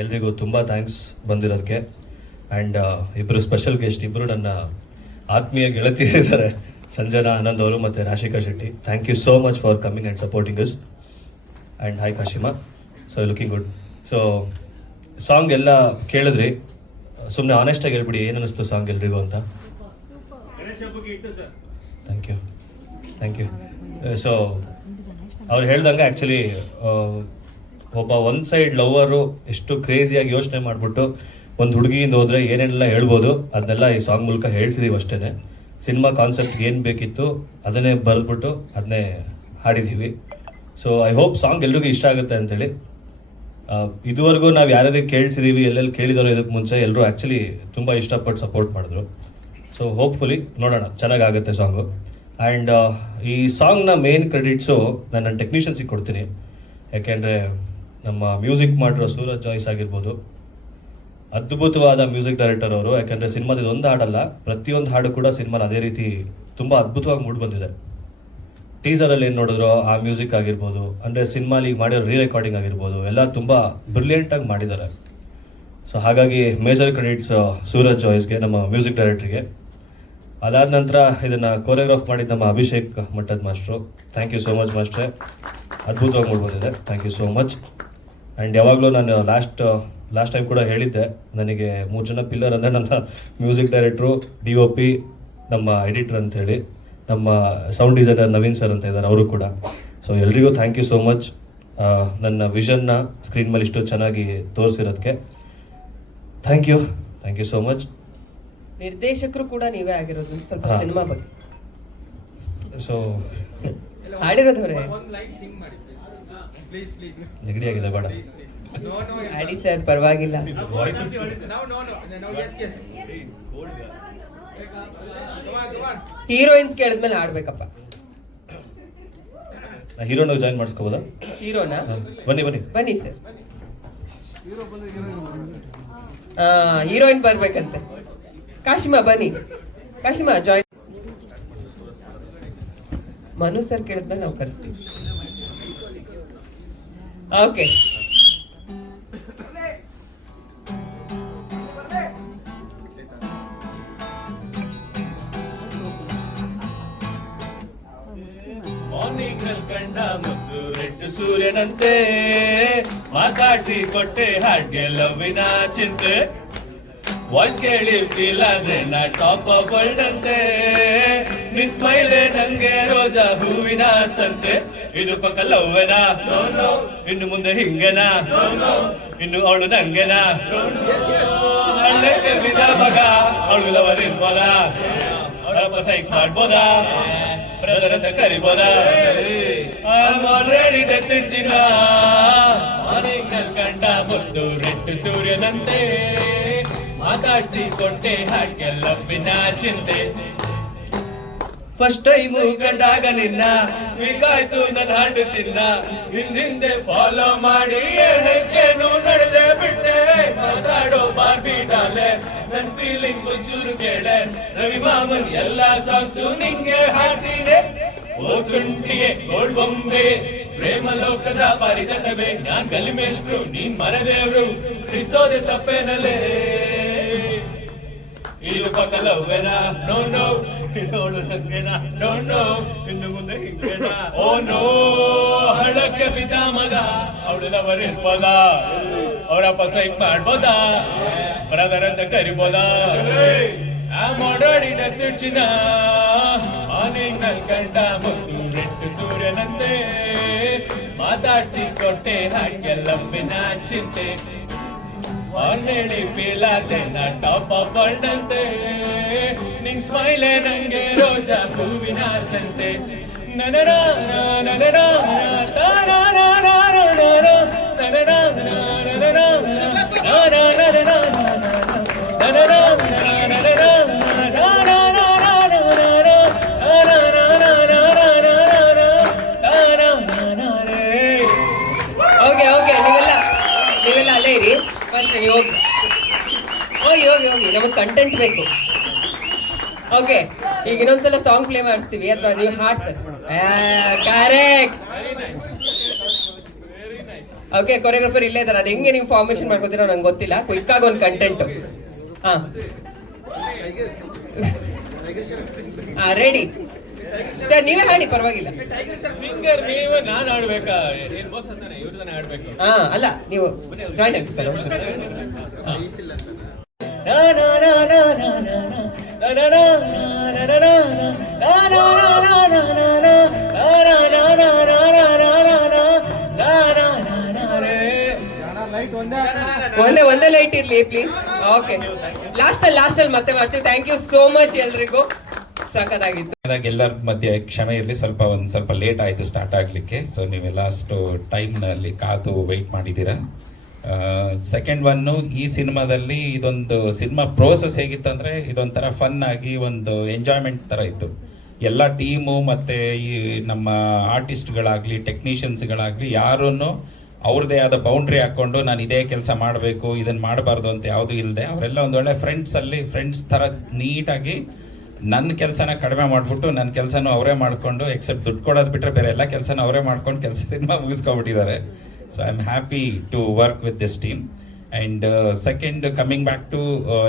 ಎಲ್ರಿಗೂ ತುಂಬ ಥ್ಯಾಂಕ್ಸ್ ಬಂದಿರೋದಕ್ಕೆ. ಆ್ಯಂಡ್ ಇಬ್ಬರು ಸ್ಪೆಷಲ್ ಗೆಸ್ಟ್, ಇಬ್ಬರು ನನ್ನ ಆತ್ಮೀಯ ಗೆಳತಿಯರಿದ್ದಾರೆ, ಸಂಜನಾ ಆನಂದ್ ಅವರು ಮತ್ತು Rashika Shetty. Thank you so much for coming and supporting us. And hi Kashima, so looking good. So song ಎಲ್ಲ ಕೇಳಿದ್ರಿ, ಸುಮ್ಮನೆ ಆನೆಸ್ಟಾಗಿ ಹೇಳ್ಬಿಡಿ ಏನು ಅನ್ನಿಸ್ತು ಸಾಂಗ್ ಎಲ್ರಿಗೂ ಅಂತ. Thank you thank you. So ಅವ್ರು ಹೇಳ್ದಂಗೆ ಆ್ಯಕ್ಚುಲಿ ಒಬ್ಬ ಒನ್ ಸೈಡ್ ಲವ್ವರು ಎಷ್ಟು ಕ್ರೇಜಿಯಾಗಿ ಯೋಚನೆ ಮಾಡಿಬಿಟ್ಟು ಒಂದು ಹುಡುಗಿಯಿಂದ ಹೋದರೆ ಏನೇನೆಲ್ಲ ಹೇಳ್ಬೋದು ಅದನ್ನೆಲ್ಲ ಈ ಸಾಂಗ್ ಮೂಲಕ ಹೇಳ್ಸಿದೀವಿ ಅಷ್ಟೇ. ಸಿನಿಮಾ ಕಾನ್ಸೆಪ್ಟ್ ಏನು ಬೇಕಿತ್ತು ಅದನ್ನೇ ಬರೆದ್ಬಿಟ್ಟು ಅದನ್ನೇ ಹಾಡಿದ್ದೀವಿ. ಸೊ ಐ ಹೋಪ್ ಸಾಂಗ್ ಎಲ್ರಿಗೂ ಇಷ್ಟ ಆಗುತ್ತೆ ಅಂತೇಳಿ. ಇದುವರೆಗೂ ನಾವು ಯಾರ್ಯಾರಿಗೆ ಕೇಳಿಸಿದೀವಿ, ಎಲ್ಲೆಲ್ಲಿ ಕೇಳಿದಾರೋ ಇದಕ್ಕೆ ಮುಂಚೆ ಎಲ್ಲರೂ ಆ್ಯಕ್ಚುಲಿ ತುಂಬ ಇಷ್ಟಪಟ್ಟು ಸಪೋರ್ಟ್ ಮಾಡಿದ್ರು. ಸೊ ಹೋಪ್ಫುಲಿ ನೋಡೋಣ ಚೆನ್ನಾಗಾಗುತ್ತೆ ಸಾಂಗು. ಆ್ಯಂಡ್ ಈ ಸಾಂಗ್ನ ಮೇನ್ ಕ್ರೆಡಿಟ್ಸು ನಾನು ನನ್ನ ಟೆಕ್ನಿಷಿಯನ್ಸಿಗೆ ಕೊಡ್ತೀನಿ. ಯಾಕೆಂದರೆ ನಮ್ಮ ಮ್ಯೂಸಿಕ್ ಮಾಡಿರೋ ಸೂರಜ್ ಜಾಯ್ಸ್ ಆಗಿರ್ಬೋದು, ಅದ್ಭುತವಾದ ಮ್ಯೂಸಿಕ್ ಡೈರೆಕ್ಟರ್ ಅವರು. ಯಾಕೆಂದರೆ ಸಿನಿಮಾದ ಇದೊಂದು ಹಾಡಲ್ಲ, ಪ್ರತಿಯೊಂದು ಹಾಡು ಕೂಡ ಸಿನಿಮಾನ ಅದೇ ರೀತಿ ತುಂಬ ಅದ್ಭುತವಾಗಿ ಮೂಡ್ ಬಂದಿದೆ. ಟೀಸರಲ್ಲಿ ಏನು ನೋಡಿದ್ರು ಆ ಮ್ಯೂಸಿಕ್ ಆಗಿರ್ಬೋದು, ಅಂದರೆ ಸಿನಿಮಾಲಿ ಮಾಡಿರೋ ರೀ ರೆಕಾರ್ಡಿಂಗ್ ಆಗಿರ್ಬೋದು, ಎಲ್ಲ ತುಂಬ ಬ್ರಿಲಿಯಂಟಾಗಿ ಮಾಡಿದ್ದಾರೆ. ಸೊ ಹಾಗಾಗಿ ಮೇಜರ್ ಕ್ರೆಡಿಟ್ಸ್ ಸೂರಜ್ ಜಾಯ್ಸ್ಗೆ, ನಮ್ಮ ಮ್ಯೂಸಿಕ್ ಡೈರೆಕ್ಟ್ರಿಗೆ. ಅದಾದ ನಂತರ ಇದನ್ನು ಕೊರಿಯೋಗ್ರಾಫ್ ಮಾಡಿದ ನಮ್ಮ ಅಭಿಷೇಕ್ ಮಟ್ಟದ ಮಾಸ್ಟ್ರು. ಥ್ಯಾಂಕ್ ಯು ಸೋ ಮಚ್ ಮಾಸ್ಟ್ರೆ, ಅದ್ಭುತವಾಗಿ ಮೂಡ್ ಬಂದಿದೆ. Thank you so much. And ಯಾವಾಗಲೂ ನಾನು ಲಾಸ್ಟ್ ಟೈಮ್ ಕೂಡ ಹೇಳಿದ್ದೆ, ನನಗೆ 3 ಜನ ಪಿಲ್ಲರ್ ಅಂದರೆ ನನ್ನ ಮ್ಯೂಸಿಕ್ ಡೈರೆಕ್ಟ್ರು, DOP, ನಮ್ಮ ಎಡಿಟರ್ ಅಂತೇಳಿ, ನಮ್ಮ ಸೌಂಡ್ ಡಿಸೈನರ್ ನವೀನ್ ಸರ್ ಅಂತ ಇದ್ದಾರೆ, ಅವರು ಕೂಡ. ಸೊ ಎಲ್ರಿಗೂ ಥ್ಯಾಂಕ್ ಯು ಸೋ ಮಚ್ ನನ್ನ ವಿಷನ್ನ ಸ್ಕ್ರೀನ್ ಮೇಲೆ ಇಷ್ಟು ಚೆನ್ನಾಗಿ ತೋರಿಸಿರೋದಕ್ಕೆ. Thank you so much. ನಿರ್ದೇಶಕರು ಕೂಡ ನೀವೇ ಆಗಿರೋದು ಸ್ವಲ್ಪ ಸಿನಿಮಾ ಬಗ್ಗೆ. ಸೊ ಹಾಡಿರೋದವ್ರೆ ನೆಗಡಿ ಆಗಿದೆ ಬೇಡ ಹಾಡಿ ಸರ್, ಪರವಾಗಿಲ್ಲ. ಹೀರೋಯಿನ್ಸ್ ಕೇಳಿದ್ಮೇಲೆ ಹಾಡ್ಬೇಕಪ್ಪ. ಹೀರೋನ ಜಾಯಿನ್ ಮಾಡಿಸ್ಕೋಬೋದಾ? ಹೀರೋನಾ? ಬನ್ನಿ ಸರ್. ಹೀರೋಯಿನ್ ಬರ್ಬೇಕಂತೆ. ಕಾಶಿಮಾ ಬನ್ನಿ, ಕಾಶಿಮಾ ಜಾಯಿನ್. ಮನು ಸರ್ ಕೇಳಿದ್ಮೇಲೆ ನಾವು ಕರೆಸ್ತೀವಿ. ಓಕೆ. ಮಾರ್ನಿಂಗ್ ಕಂಡ ಮುದ್ದು ರೆಡ್ ಸೂರ್ಯನಂತೆ, ಮಾತಾಡ್ಸಿ ಕೊಟ್ಟೆ ಹಾಡ್ಗೆ ಲವ್ವಿನ ಚಿಂತೆ, ವಾಯ್ಸ್ ಕೇಳಿ ಫೀಲ್ ಆದ್ರೆ ನಾ ಟಾಪ್ ಆಫ್ ವರ್ಲ್ಡ್ ಅಂತೆ, ನಿನ್ ಸ್ಮೈಲೇ ನಂಗೆ ರೋಜಾ ಹೂವಿನ ಸಂತೆ, ಇದು ಪಕ್ಕ ಲವ್ವೆನಾ, ಇನ್ನು ಮುಂದೆ ಹಿಂಗೆನಾ, ಇನ್ನು ಅವಳು ನಂಗೆನಾ, ಹಳ್ಳಕ್ಕೆ ಬಿದ ಮಗ ಅವಳು ಲವರ್ ಇರ್ಬೋದ, ಅವಳಪ್ಪ ಸೈಕ್ ಮಾಡ್ಬೋದಾ, ಬ್ರದರ್ ಅಂತ ಕರಿಬೋದಾ, ಆಲ್ರೆಡಿ ಡೆತ್ತಿರ್ಚಿನ ಕಂಡ ಮುದ್ದು ರೆಡ್ ಸೂರ್ಯನಂತೆ, ಮಾತಾಡ್ಸಿ ಕೊಟ್ಟೆ ಹಾಡ್ಗೆ ಲವ್ವಿನ ಚಿಂತೆ, ಫಸ್ಟ್ ಟೈಮು ಕಂಡಾಗ ನಿನ್ನ ವೀಕಾಯ್ತು ನನ್ನ ಹಾಡು ಚಿನ್ನ, ಹಿಂದೆ ಫಾಲೋ ಮಾಡಿ ಹೆಜ್ಜೆನು ನಡೆದೆ ಬಿಟ್ಟೆ, ಮಾತಾಡೋ ಬಾರ್ಬಿ ಡಾಲೆ ನನ್ ಫೀಲಿಂಗ್ಸ್ ಒಂಚೂರು ಕೇಳೆ, ರವಿ ಮಾಮನ್ ಎಲ್ಲಾ ಸಾಂಗ್ಸು ನಿಂಗೆ ಹಾಡ್ತೀನಿ, ಓ ತುಂಟಿಗೆ ಗೋಡ್ ಬೊಂಬೆ ಪ್ರೇಮ ಲೋಕದ ಪಾರಿಜಾತವೇ, ನಾನ್ ಗಲಿಮೇಶ್ರು ನೀನ್ ಮರದೇವ್ರು, ಪ್ರೀತಿಸೋದೆ ತಪ್ಪೇನಲೇ, ಇದು ಪಕ್ಕ ಲವ್ವೆನಾ, ನೋ ಇದೋಳು ನಂಗೆನಾ, ನೋ ಇನ್ನು ಮುಂದೆ ಹಿಂಗೆನಾ, ಓ ನೋ ಹಳ್ಳಕ್ಕೆ ಬಿದ್ದ ಮಗ ಅವಳು ಲವರ್ ಇರ್ಬೋದ, ಅವರಪ್ಪ ಸೈಕ್ ಮಾಡ್ಬೋದಾ, ಬ್ರದರ್ ಅಂತ ಕರಿಬೋದಾ, ಮಾಡೋಡಿನ ತುಚಿನ ಮಾರ್ನಿಂಗ್ ಕಂಡ ಮುದ್ದು ರೆಡ್ ಸೂರ್ಯನಂತೆ, ಮಾತಾಡ್ಸಿ ಕೊಟ್ಟೆ ಹಾಗೆ ಲವ್ವಿನ ಚಿಂತೆ, ಆಲ್ರೆಡಿ ಫೀಲ್ ಆದೆ ನಾ ಟಾಪ್ ಆಫ್ ವರ್ಲ್ಡ್ ಅಂತೆ, ನಿನ್ ಸ್ಮೈಲೇ ನಂಗೆ ರೋಜಾ ಹೂವಿನ ಸಂತೆ, ನನರಾ ನನರಾ ನೀವೆಲ್ಲ ಅಲ್ಲೇ ಇರಿ. ಹೋಗಿ ನಮಗೆ ಕಂಟೆಂಟ್ ಬೇಕು. ಓಕೆ, ಈಗ ಇನ್ನೊಂದ್ಸಲ ಸಾಂಗ್ ಪ್ಲೇ ಮಾಡಿಸ್ತೀವಿ ಅಥವಾ ನೀವು ಹಾಡ್ತಾರೆ. ಕರೆಕ್ಟ್. ಓಕೆ, ಕೊರಿಯೋಗ್ರಾಫರ್ ಇಲ್ಲೇ ಇದಾರೆ. ಅದು ಹೆಂಗೆ ನೀವು ಫಾರ್ಮೇಶನ್ ಮಾಡ್ಕೋತೀರೋ ನಂಗೆ ಗೊತ್ತಿಲ್ಲ. ಕ್ವಿಕ್ ಆಗಿ ಒಂದು ಕಂಟೆಂಟ್. ಹಾ ರೆಡಿ ಸರ್, ನೀವೇ ಹಾಡಿ, ಪರವಾಗಿಲ್ಲ. ಸಿಂಗರ್ ನೀವು, ನಾನು ಆಡ್ಬೇಕಾ? ಏನ್ ಮೋಸ ತಾನೆ, ಇವ್ರು ತಾನೆ ಆಡ್ಬೇಕು. ಅಲ್ಲ, ನೀವು ಜಾಯ್ನ್ ಆಗಿ ಸರ್. ಒಂದೇ ಲೈಟ್ ಇರ್ಲಿ ಪ್ಲೀಸ್. ಓಕೆ, ಲಾಸ್ಟ್ ಅಲ್ಲಿ ಮತ್ತೆ ಮಾಡ್ತೀವಿ. ಥ್ಯಾಂಕ್ ಯು ಸೋ ಮಚ್ ಎಲ್ರಿಗೂ, ಸಖತ್ತಾಗಿತ್ತು. ಎಲ್ಲರ ಮಧ್ಯೆ ಕ್ಷಮೆ ಇರಲಿ, ಒಂದ್ ಸ್ವಲ್ಪ ಲೇಟ್ ಆಯ್ತು ಸ್ಟಾರ್ಟ್ ಆಗ್ಲಿಕ್ಕೆ. ಸೊ ನೀವೆಲ್ಲ ಅಷ್ಟು ಟೈಮ್ ನಲ್ಲಿ ಕಾದು ವೆಯ್ಟ್ ಮಾಡಿದ್ದೀರಾ. ಸೆಕೆಂಡ್ ಒನ್ನು, ಈ ಸಿನಿಮಾದಲ್ಲಿ ಇದೊಂದು ಸಿನಿಮಾ ಪ್ರೋಸೆಸ್ ಹೇಗಿತ್ತಂದ್ರೆ ಇದೊಂಥರ ಫನ್ ಆಗಿ ಒಂದು ಎಂಜಾಯ್ಮೆಂಟ್ ತರ ಇತ್ತು. ಎಲ್ಲ ಟೀಮು ಮತ್ತೆ ಈ ನಮ್ಮ ಆರ್ಟಿಸ್ಟ್ಗಳಾಗ್ಲಿ ಟೆಕ್ನಿಷಿಯನ್ಸ್ಗಳಾಗ್ಲಿ ಯಾರನ್ನು ಅವ್ರದೇ ಆದ ಬೌಂಡ್ರಿ ಹಾಕೊಂಡು ನಾನು ಇದೇ ಕೆಲಸ ಮಾಡಬೇಕು, ಇದನ್ನ ಮಾಡಬಾರ್ದು ಅಂತ ಯಾವುದು ಇಲ್ಲದೆ ಅವರೆಲ್ಲ ಒಂದೊಳ್ಳೆ ಫ್ರೆಂಡ್ಸ್ ತರ ನೀಟಾಗಿ ನನ್ನ ಕೆಲಸನ ಕಡಿಮೆ ಮಾಡಿಬಿಟ್ಟು ನನ್ನ ಕೆಲಸನೂ ಅವರೇ ಮಾಡಿಕೊಂಡು, ಎಕ್ಸೆಪ್ಟ್ ದುಡ್ಡು ಕೊಡೋದು ಬಿಟ್ಟರೆ ಬೇರೆ ಎಲ್ಲ ಕೆಲಸನೂ ಅವರೇ ಮಾಡ್ಕೊಂಡು ಸಿನಿಮಾ ಮುಗಿಸ್ಕೊಂಡ್ಬಿಟ್ಟಿದ್ದಾರೆ. So I am happy to work with this team. And second, coming back to